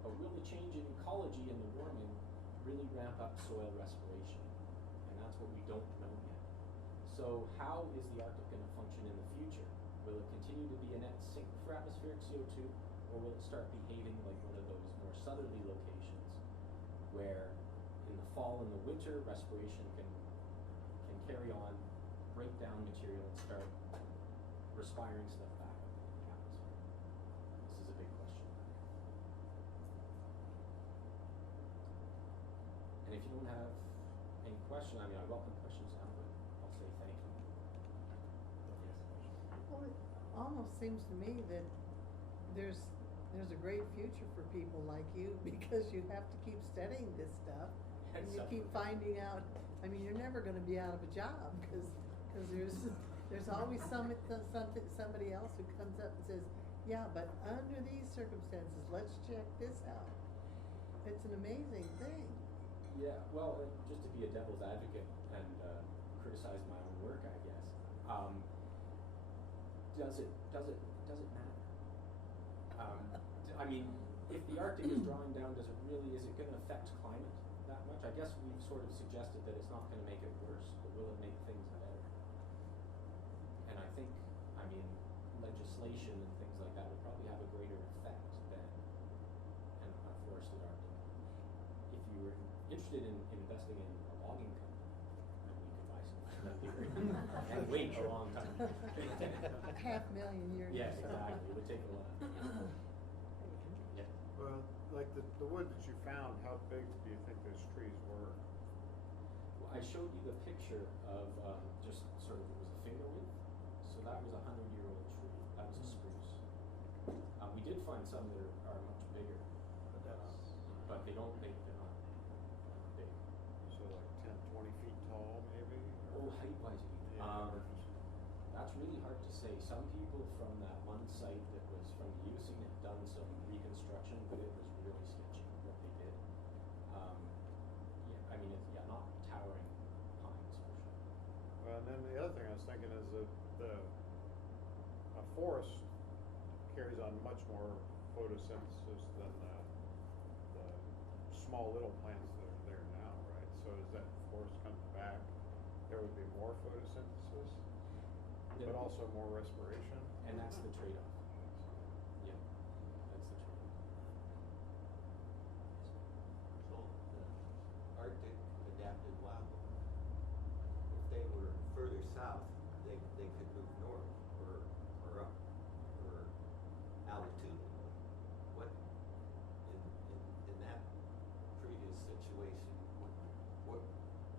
but will the change in ecology and the warming really ramp up soil respiration? And that's what we don't know yet. So how is the Arctic going to function in the future? Will it continue to be a net sink for atmospheric CO2, or will it start behaving like one of those more southerly locations where in the fall and the winter respiration can carry on, break down material and start respiring stuff back up into the atmosphere? This is a big question. And if you don't have any question, I mean, I welcome questions now, but I'll say thank you. Well, it almost seems to me that there's a great future for people like you because you have to keep studying this stuff. And you keep finding out, I mean, you're never gonna be out of a job because there's always somebody else who comes up and says, yeah, but under these circumstances, let's check this out. It's an amazing thing. Yeah, well, just to be a devil's advocate and criticize my own work, I guess. Does it matter? I mean, if the Arctic is drawing down, is it going to affect climate that much? I guess we've sort of suggested that it's not going to make it worse, but will it make things better? And I think, I mean, legislation and things like that would probably have a greater effect than a forested Arctic. If you were interested in investing in a logging company, then you could buy some and wait a long time. 500,000 years. Yeah, or so. exactly. It would take a lot. Yeah. Well, like the wood that you found, how big do you think those trees were? Well, I showed you the picture of just sort of, it was a finger width. So that was a 100-year-old tree. That was a spruce. We did find some that are much bigger, but they're not big. So like 10, 20 feet tall, maybe? Oh, height-wise, Yeah. that's really hard to say. Some people from that one site that was from the Eocene had done some reconstruction, but it was really sketchy what they did. Yeah, I mean, it's not towering pines for sure. Well, and then the other thing I was thinking is that a forest carries on much more photosynthesis than the small little plants that are there now, right? So as that forest comes back, there would be more photosynthesis, but also more respiration. And that's the trade-off. Yeah, that's the trade-off. So the Arctic adapted wildlife, if they were further south, they could move north or up or altitudinally. What in that previous situation, what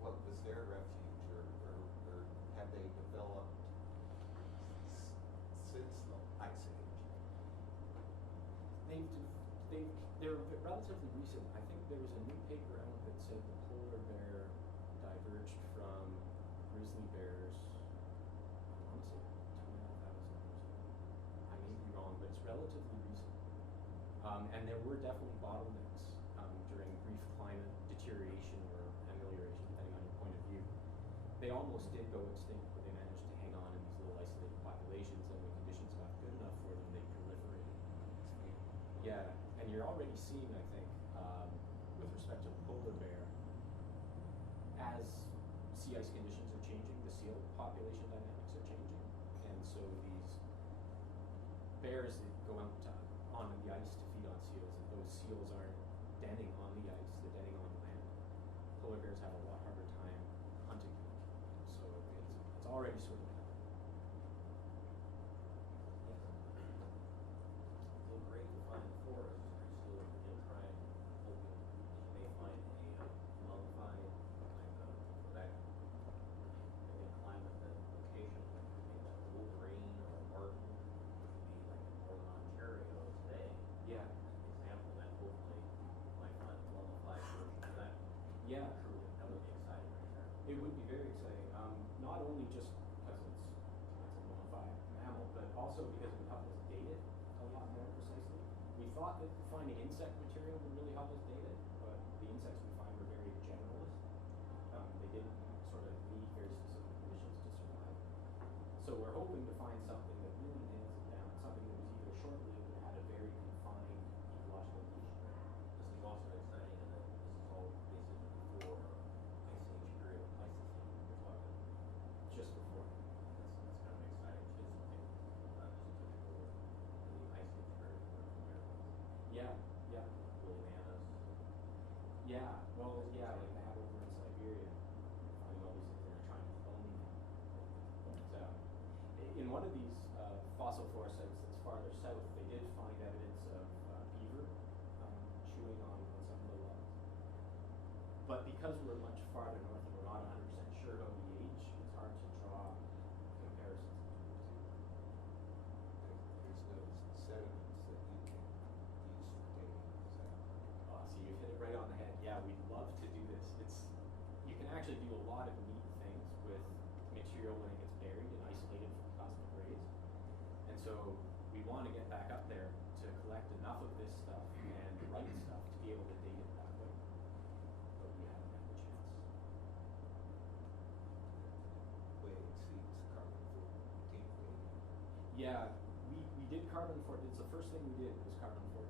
was their refuge or have they developed since the Ice Age? They're relatively recent. I think there was a new paper out that said the polar bear diverged from grizzly bears, I want to say 2,500 years ago. I may be wrong, but it's relatively recent. And there were definitely bottlenecks during brief climate deterioration or amelioration, depending on your point of view. They almost did go extinct, but they managed to hang on in these little isolated populations, and when conditions got good enough for them, they proliferated. Yeah, and you're already seeing, I think, with respect to the polar bear, as sea ice conditions are changing, the seal population dynamics are changing, and so these bears that go out on the ice to feed on seals, and those seals aren't denning on the ice, they're denning on land. Polar bears have a lot harder time hunting them, so it's already sort of happening. So great to find the forest, are you still trying, hoping you may find a modified, for that, maybe a climate that location, like maybe that Wolverine or Martin, which would be like in northern Ontario today. Yeah. Example that hopefully might find a modified version of that. Yeah. Truly, that would be exciting right there. It would be very exciting, not only just because it's a modified mammal, but also because it would help us date it a lot more precisely. We thought that finding insect material would really help us date it, something that really nails it down, something that was either short-lived or had a very confined ecological niche. This is also exciting in that this is all basically before Ice Age period, Pleistocene, we're talking. Just before. That's kind of exciting too, something not just typical in the Ice Age period for Americans. Yeah, yeah. Woolly mammoths. Yeah, well, yeah, like they have over in Siberia, finding all these things and they're trying to clone them. But in one of these fossil forest sites that's farther south, they did find evidence of beaver chewing on some of the logs. But because we're much farther north and we're not 100% sure about the age, it's hard to draw comparisons between the two. There's no sediments that you can use for dating, so. Oh, so you've hit it right on the head. Yeah, we'd love to do this. You can actually do a lot of neat things with material when it gets buried and isolated from cosmic rays. And so we want to get back up there to collect enough of this stuff and the right stuff to be able to date it that way. But we haven't had the chance. Way exceeds carbon 14 dating. Yeah, we did carbon 14. It's the first thing we did was carbon 14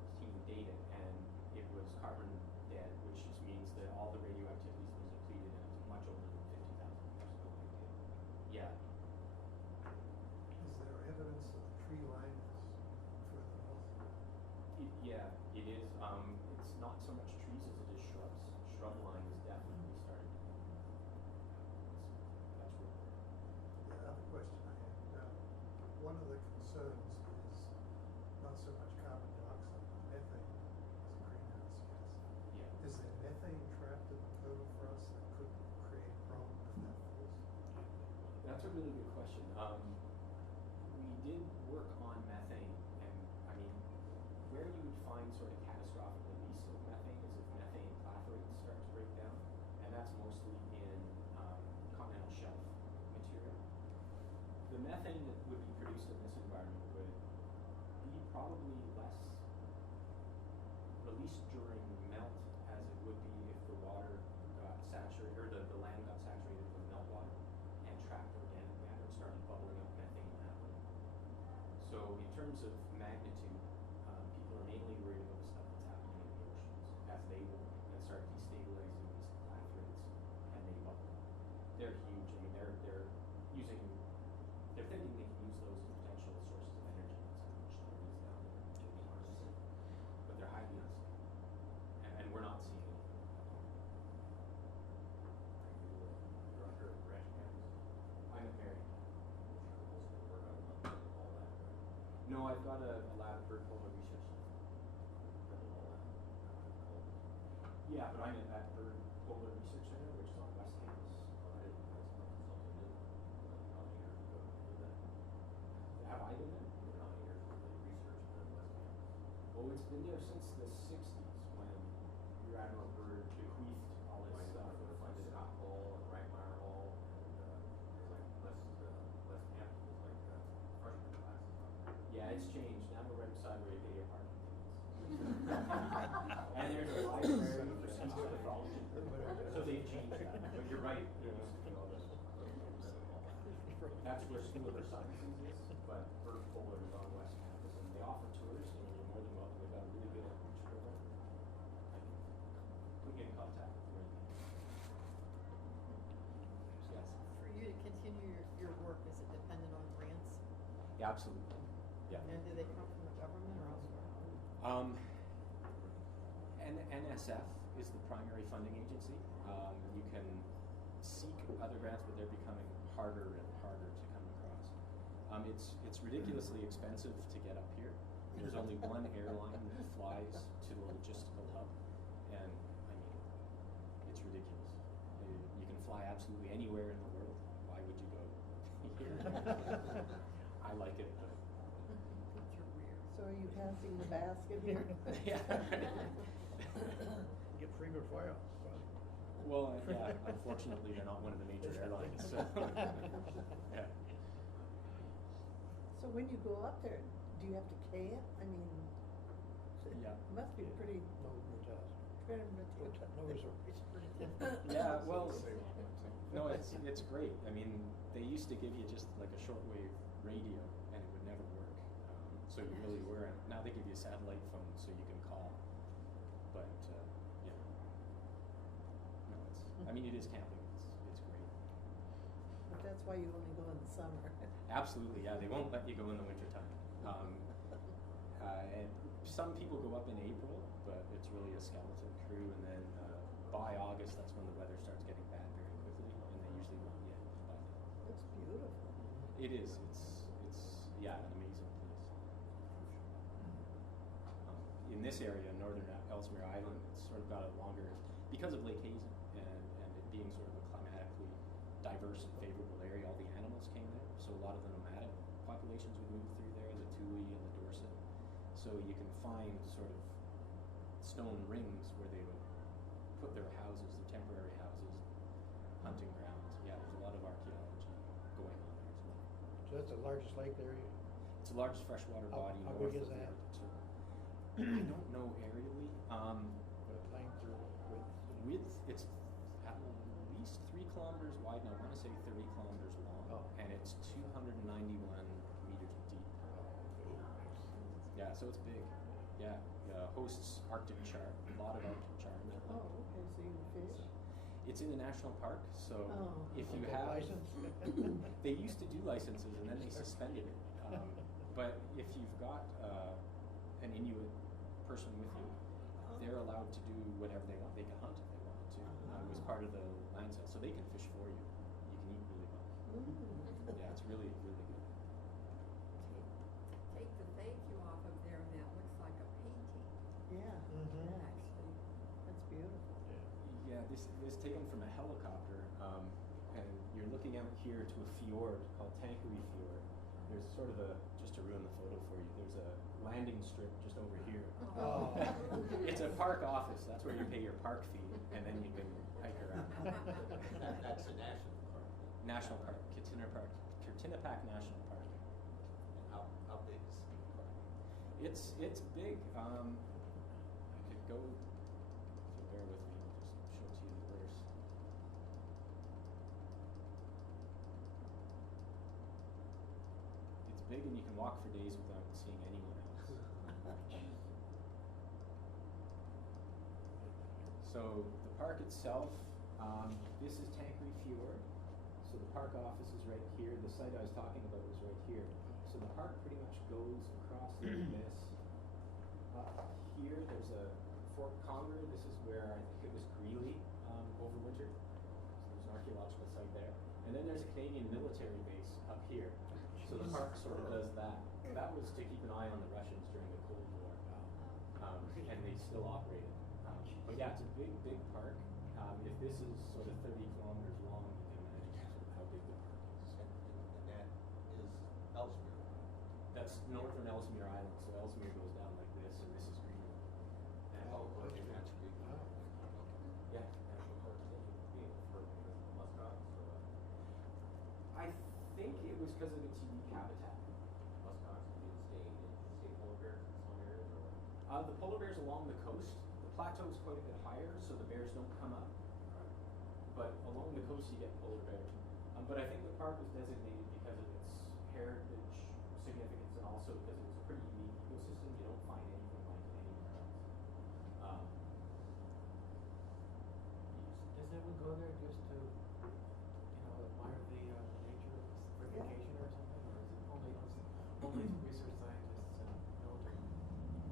dating, and it was carbon dead, which just means that all the radioactivity was depleted and it was much older than 50,000 years ago. Yeah. Is there evidence of the tree line is further north? Yeah, it is. It's not so much trees as it is shrubs. Shrub line is definitely starting to that's real. The other question I had, one of the concerns is not so much carbon dioxide, but methane as a greenhouse gas. Yeah. Is there methane trapped in the permafrost that could create a problem if that falls? That's a really good question. We did work on methane, and I mean, where you would find sort of catastrophic release of methane is if methane clathrates start to break down, and that's mostly in continental shelf material. The methane that would be produced in this environment would be probably less released during melt as it would be if the water got saturated, or the land got saturated with meltwater and trapped organic matter and started bubbling up methane rapidly. So in terms of magnitude, people are mainly worried about the stuff that's happening in the oceans as they warm and start destabilizing these clathrates and they bubble up. They're huge. I mean, they're thinking they can use those as potential sources of energy. That's how much there is down there, to be honest. But they're highly unstable, and we're not seeing it. You're under branch campus. I'm at Marion. You're mostly work on all that, right? No, I've got a lab for polar research. All that. Yeah, but I'm at Bird Polar Research Center, which is on West Campus. I didn't, that's something new. Like, how many years ago did you do that? Have I been there? How many years was the research in the West Campus? Oh, it's been there since the 60s when Rear Admiral Byrd bequeathed all this stuff and funded it. Scott Hall and Reichmeyer Hall, and it was like West Campus was like freshman classes. Yeah, it's changed. Now we're right beside where you pay your parking tickets. And there's a library for speech pathology. So they've changed that. But you're right. There used to be all this. That's where School of the Sciences is, but Bird Polar is on West Campus, and they offer tours, and you're more than welcome. They've got a really good outreach program. I can put you in contact with them. Yes. For you to continue your work, is it dependent on grants? Yeah, absolutely. Yeah. And do they come from the government or elsewhere? NSF is the primary funding agency. You can seek other grants, but they're becoming harder and harder to come across. It's ridiculously expensive to get up here. There's only one airline that flies to the logistical hub, and I mean, it's ridiculous. You can fly absolutely anywhere in the world. Why would you go here? I like it, but So are you passing the basket here? yeah. Get frequent flyouts. Well, yeah, unfortunately, they're not one of the major airlines, so, yeah. So when you go up there, do you have to camp? I mean, Yeah. it must be pretty No hotels. primitive. No resorts. Yeah, well, no, it's great. I mean, they used to give you just like a shortwave radio, and it would never work. So you really were, now they give you a satellite phone so you can call, but, yeah. No, I mean, it is camping, it's great. But that's why you only go in the summer. Absolutely, yeah, they won't let you go in the wintertime. And some people go up in April, but it's really a skeleton crew, and then by August, that's when the weather starts getting bad very quickly, and they usually won't be in by then. That's beautiful. It is, it's yeah, an amazing place. In this area, northern Ellesmere Island, it's sort of got a longer, because of Lake Hazen and it being sort of a climatically diverse and favorable area, all the animals came there, so a lot of the nomadic populations would move through there, the Tui and the Dorset. So you can find sort of stone rings where they would put their houses, their temporary houses, hunting grounds. Yeah, there's a lot of archaeology going on there as well. So that's the largest lake there? It's the largest freshwater body How north big is of the that? Arctic Circle. I don't know aerially. Length or width? Width, it's at least 3 kilometers wide, and I want to say 30 kilometers long, and it's 291 meters deep. Yeah, so it's big. Yeah, hosts Arctic char, a lot of Arctic char. Oh, okay, so you can fish? It's in a national park, so if you Okay, have license? they used to do licenses and then they suspended it. But if you've got an Inuit person with you, they're allowed to do whatever they want. They can hunt if they wanted to. It was part of the land sale, so they can fish for you. You can eat really well. Yeah, it's really, really good. Take the thank you off of there and that looks like a painting. Yeah, Mhm. yeah, actually, that's beautiful. Yeah, this is taken from a helicopter, and you're looking out here to a fjord called Tanqueray Fjord. There's sort of just to ruin the photo for you, there's a landing strip just over here. Oh. It's a park office, that's where you pay your park fee, and then you can hike around. That's a national park. National Park, Kirtinapak National Park. And how big is the park? It's big. I could go, so bear with me, I'll just show it to you in reverse. It's big and you can walk for days without seeing anyone else. So the park itself, this is Tanqueray Fjord. So the park office is right here. The site I was talking about was right here. So the park pretty much goes across like this. Here there's a Fort Conger. This is where I think it was Greeley overwintered. So there's an archaeological site there. And then there's a Canadian military base up here. So the park sort of does that. That was to keep an eye on the Russians during the Cold War. And they still operated. But yeah, it's a big, big park. If this is sort of 30 kilometers long, you can imagine sort of how big the park is. And that is Ellesmere. That's northern Ellesmere Island. So Ellesmere goes down like this, and this is Greenland. And Okay, that's big. yeah. National park, being for muskox, I think it was because of its unique habitat. muskox being state polar bears in some areas, or what? The polar bears along the coast. The plateau is quite a bit higher, so the bears don't come up. But along the coast, you get polar bears. But I think the park was designated because of its heritage significance and also because it's a pretty unique ecosystem. You don't find anything like it anywhere else. Does everyone go there just to, admire the nature for vacation or something, or is it only research scientists and military?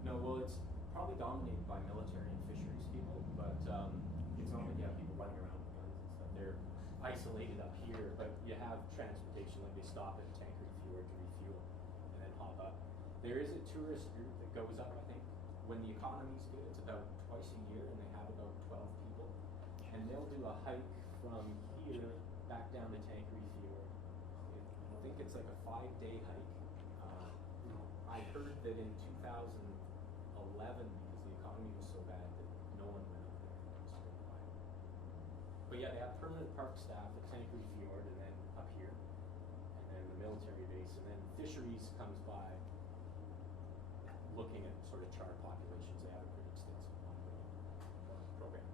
No, well, it's probably dominated by military and fisheries people, but it's not like you have people running around with guns and stuff. They're isolated up here, but you have transportation, like they stop at Tanqueray Fjord to refuel and then hop up. There is a tourist group that goes up, I think, when the economy's good. It's about twice a year, and they have about 12 people. And they'll do a hike from here back down to Tanqueray Fjord. I think it's like a 5-day hike. I heard that in 2011, because the economy was so bad, that no one went up there. It was so quiet. But yeah, they have permanent park staff at Tanqueray Fjord, and then up here, and then the military base, and then fisheries comes by looking at sort of char populations. They have a pretty extensive ongoing program.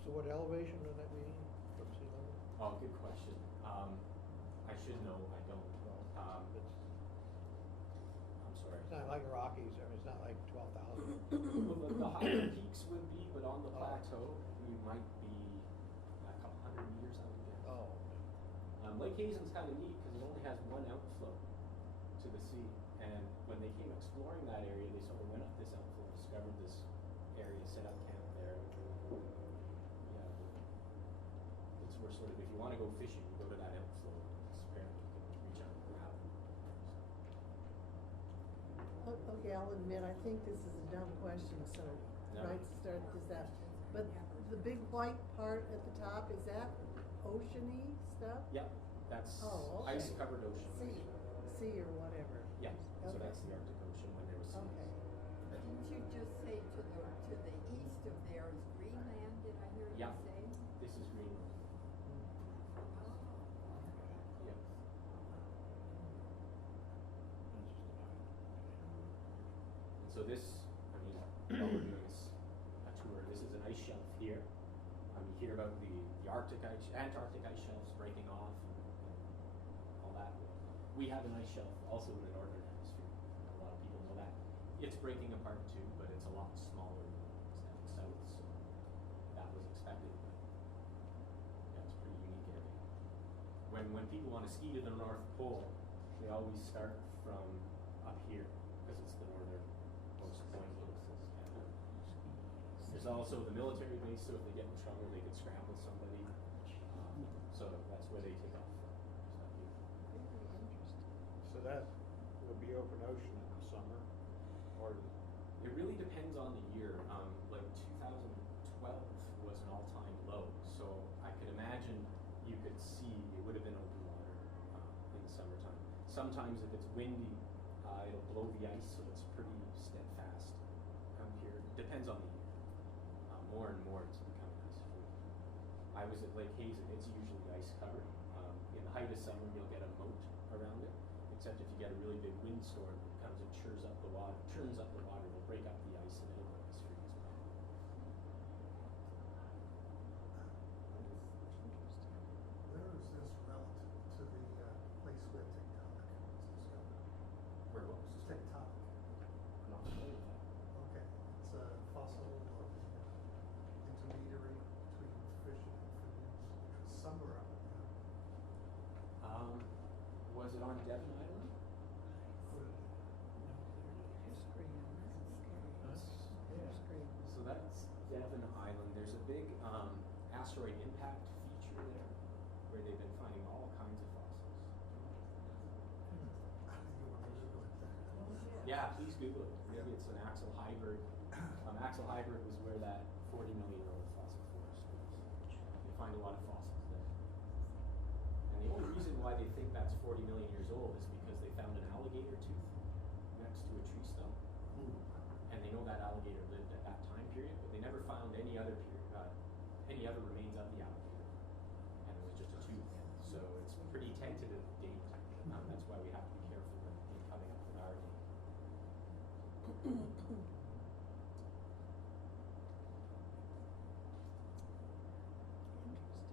So what elevation would that be from sea level? Oh, good question. I should know. I don't. sorry. It's not like Rockies, I mean, it's not like 12,000. Well, the higher peaks would be, but on the Oh. plateau, we might be a couple hundred meters, I would guess. Oh. Lake Hazen's kind of neat because it only has one outflow to the sea. And when they came exploring that area, they sort of went up this outflow, discovered this area, set up camp there. Yeah, it's where sort of, if you want to go fishing, you go to that outflow. Apparently you can reach out and grab it. Okay, I'll admit, I think this is a dumb question, so No. right to start this out. But the big white part at the top, is that oceany stuff? Yep, that's Oh, okay. ice-covered ocean. Sea or whatever. Yeah, so Okay. that's the Arctic Ocean when there was seas. Okay. Didn't you just say to the east of there is Greenland, did I hear you Yeah. say? This is Greenland. Yep. And so this, I mean, what we're doing is a tour. This is an ice shelf here. You hear about the Antarctic ice shelves breaking off and all that. We have an ice shelf also in the northern hemisphere. A lot of people know that. It's breaking apart too, but it's a lot smaller than south, so that was expected. But yeah, it's a pretty unique area. When people want to ski to the North Pole, they always start from up here because it's the northernmost point. There's also the military base, so if they get in trouble, they can scramble somebody. So that's where they take off from. So that would be open ocean in the summer, or It really depends on the year. Like 2012 was an all-time low, so I could imagine you could see it would have been open water in the summertime. Sometimes if it's windy, it'll blow the ice, so it's pretty steadfast out here. Depends on the year. More and more it's becoming ice free. I was at Lake Hazen, it's usually ice covered. In the height of summer, you'll get a moat around it, except if you get a really big windstorm, it comes and churns up the water, it'll break up the ice and it'll go ice free as well. Where is this relative to the place where tectonic was discovered? Where what was this? Tectonic. I'm not familiar with that. Okay, it's a fossil of the intermediary between fishing and food, which was somewhere up in there. Was it on Devon Island? So that's Devon Island. There's a big asteroid impact feature there where they've been finding all kinds of fossils. I think you want to Google it. Yeah, please Google it. Maybe it's an Axel Heiberg. Axel Heiberg was where that 40 million year old fossil forest was. They find a lot of fossils there. And the only reason why they think that's 40 million years old is because they found an alligator tooth next to a tree stump. And they know that alligator lived at that time period, but they never found any other remains of the alligator. And it was just a tooth. So it's a pretty tentative date. That's why we have to be careful in coming up with our date.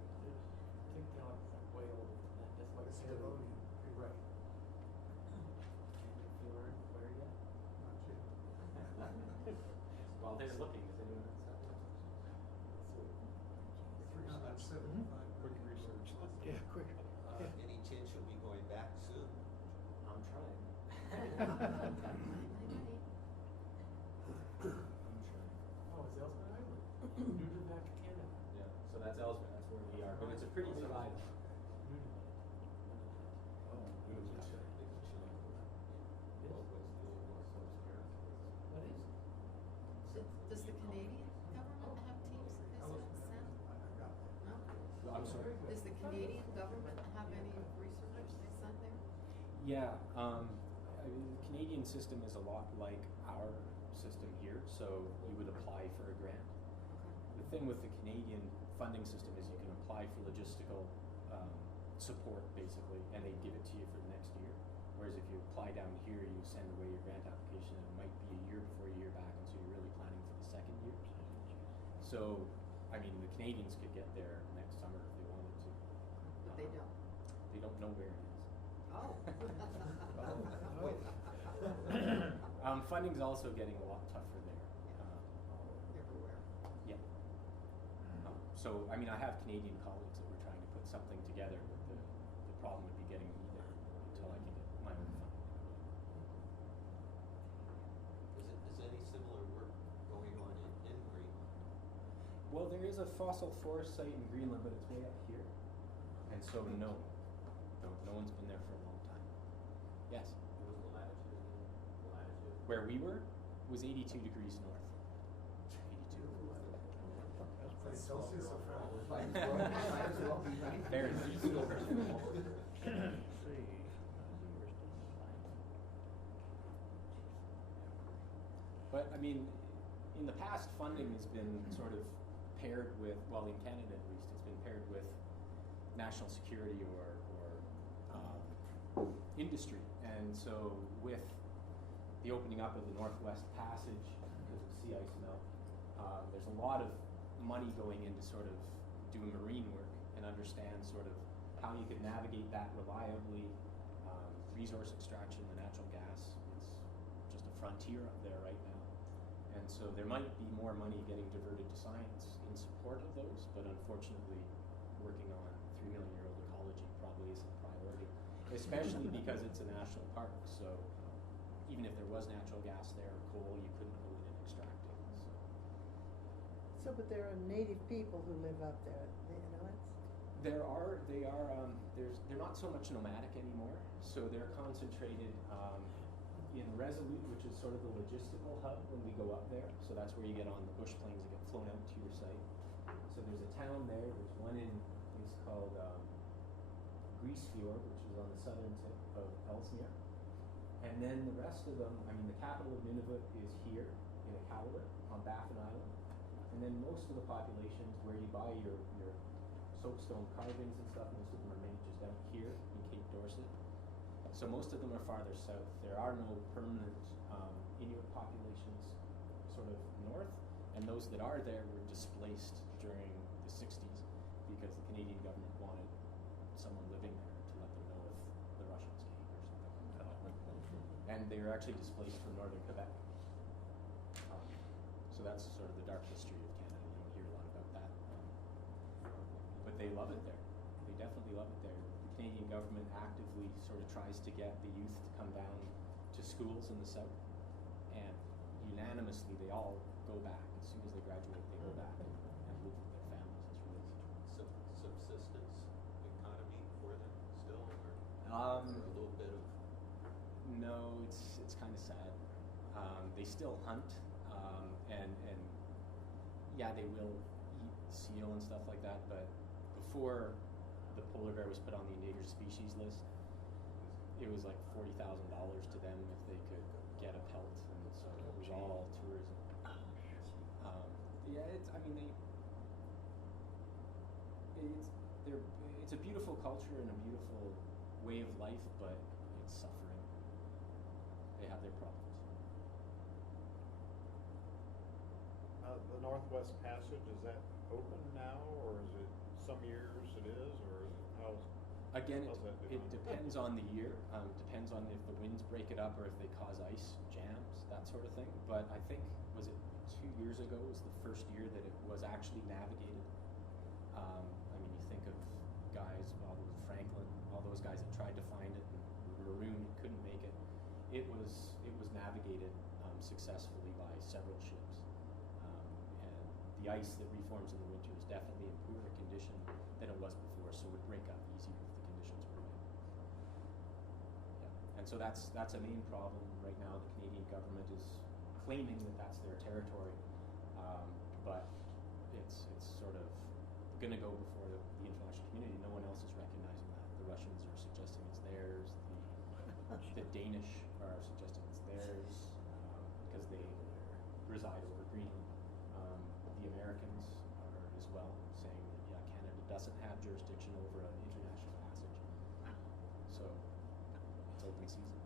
TikTok is like way older than that, just like It's Taylor. Devonian. Right. You learn where yet? Not yet. While they're looking, does anyone else have questions? 375. quick research. Yeah, quick. Any chance you'll be going back soon? I'm trying. Oh, it's Ellesmere Island. Newton back to Canada. Yeah, so that's Ellesmere, that's where we are, but it's a pretty big island. What is? Does the Canadian government have teams that they send? I got that. No? I'm sorry? Does the Canadian government have any research they send there? Yeah, I mean, the Canadian system is a lot like our system here, so you would apply for a grant. The thing with the Canadian funding system is you can apply for logistical support, basically, and they give it to you for the next year. Whereas if you apply down here, you send away your grant application, and it might be a year before you hear back, and so you're really planning for the second year. So, I mean, the Canadians could get there next summer if they wanted to. But they don't. They don't know where it is. Oh. Oh, oh. Funding's also getting a lot tougher there. Everywhere. Yeah. So, I mean, I have Canadian colleagues that were trying to put something together, but the problem would be getting me there until I can get my own funding. Is any similar work going on in Greenland? Well, there is a fossil forest site in Greenland, but it's way up here. And so, no one's been there for a long time. Yes? What was the latitude again? The latitude? Where we were was 82 degrees north. 82. It's Celsius or Fahrenheit? Fahrenheit. But I mean, in the past, funding has been sort of paired with, well, in Canada at least, it's been paired with national security or industry. And so with the opening up of the Northwest Passage because of sea ice melt, there's a lot of money going into sort of doing marine work and understand sort of how you could navigate that reliably. Resource extraction, the natural gas, it's just a frontier up there right now. And so there might be more money getting diverted to science in support of those, but unfortunately working on 3 million year old ecology probably isn't a priority, especially because it's a national park. So even if there was natural gas there or coal, you couldn't go in and extract it. So, but there are native people who live up there, you know, it's. They're not so much nomadic anymore. So they're concentrated in Resolute, which is sort of the logistical hub when we go up there. So that's where you get on the bush planes that get flown out to your site. So there's a town there. There's one in it's called Griesfjord, which is on the southern tip of Ellesmere. And then the rest of them, I mean, the capital of Nunavut is here in Iqaluit on Baffin Island. And then most of the populations where you buy your soapstone carvings and stuff, most of them are made just out here in Cape Dorset. So most of them are farther south. There are no permanent Inuit populations sort of north, and those that are there were displaced during the 60s because the Canadian government wanted someone living there to let them know if the Russians came or something. And they were actually displaced from northern Quebec. So that's sort of the dark history of Canada. You don't hear a lot about that. But they love it there. They definitely love it there. The Canadian government actively sort of tries to get the youth to come down to schools in the south. And unanimously, they all go back. As soon as they graduate, they go back and live with their families. It's really Subsistence economy for them still, or Um, a little bit of. no, it's kind of sad. They still hunt, and yeah, they will eat seal and stuff like that. But before the polar bear was put on the endangered species list, it was like $40,000 to them if they could get a pelt, and so it was all tourism. Yeah, it's a beautiful culture and a beautiful way of life, but it's suffering. They have their problems. The Northwest Passage, is that open now, or is it some years it is, or is it how's Again, how's that it doing? depends on the year. Depends on if the winds break it up or if they cause ice jams, that sort of thing. But I think, was it 2 years ago was the first year that it was actually navigated. I mean, you think of guys, Franklin, all those guys that tried to find it and were marooned, couldn't make it. It was navigated successfully by several ships. And the ice that reforms in the winter is definitely in poorer condition than it was before, so it would break up easier if the conditions were right. Yeah. And so that's a main problem right now. The Canadian government is claiming that that's their territory, but it's sort of going to go before the international community. No one else is recognizing that. The Russians are suggesting it's theirs. The Danish are suggesting it's theirs because they reside over Greenland. The Americans are as well saying that Canada doesn't have jurisdiction over an international passage. So it's open season.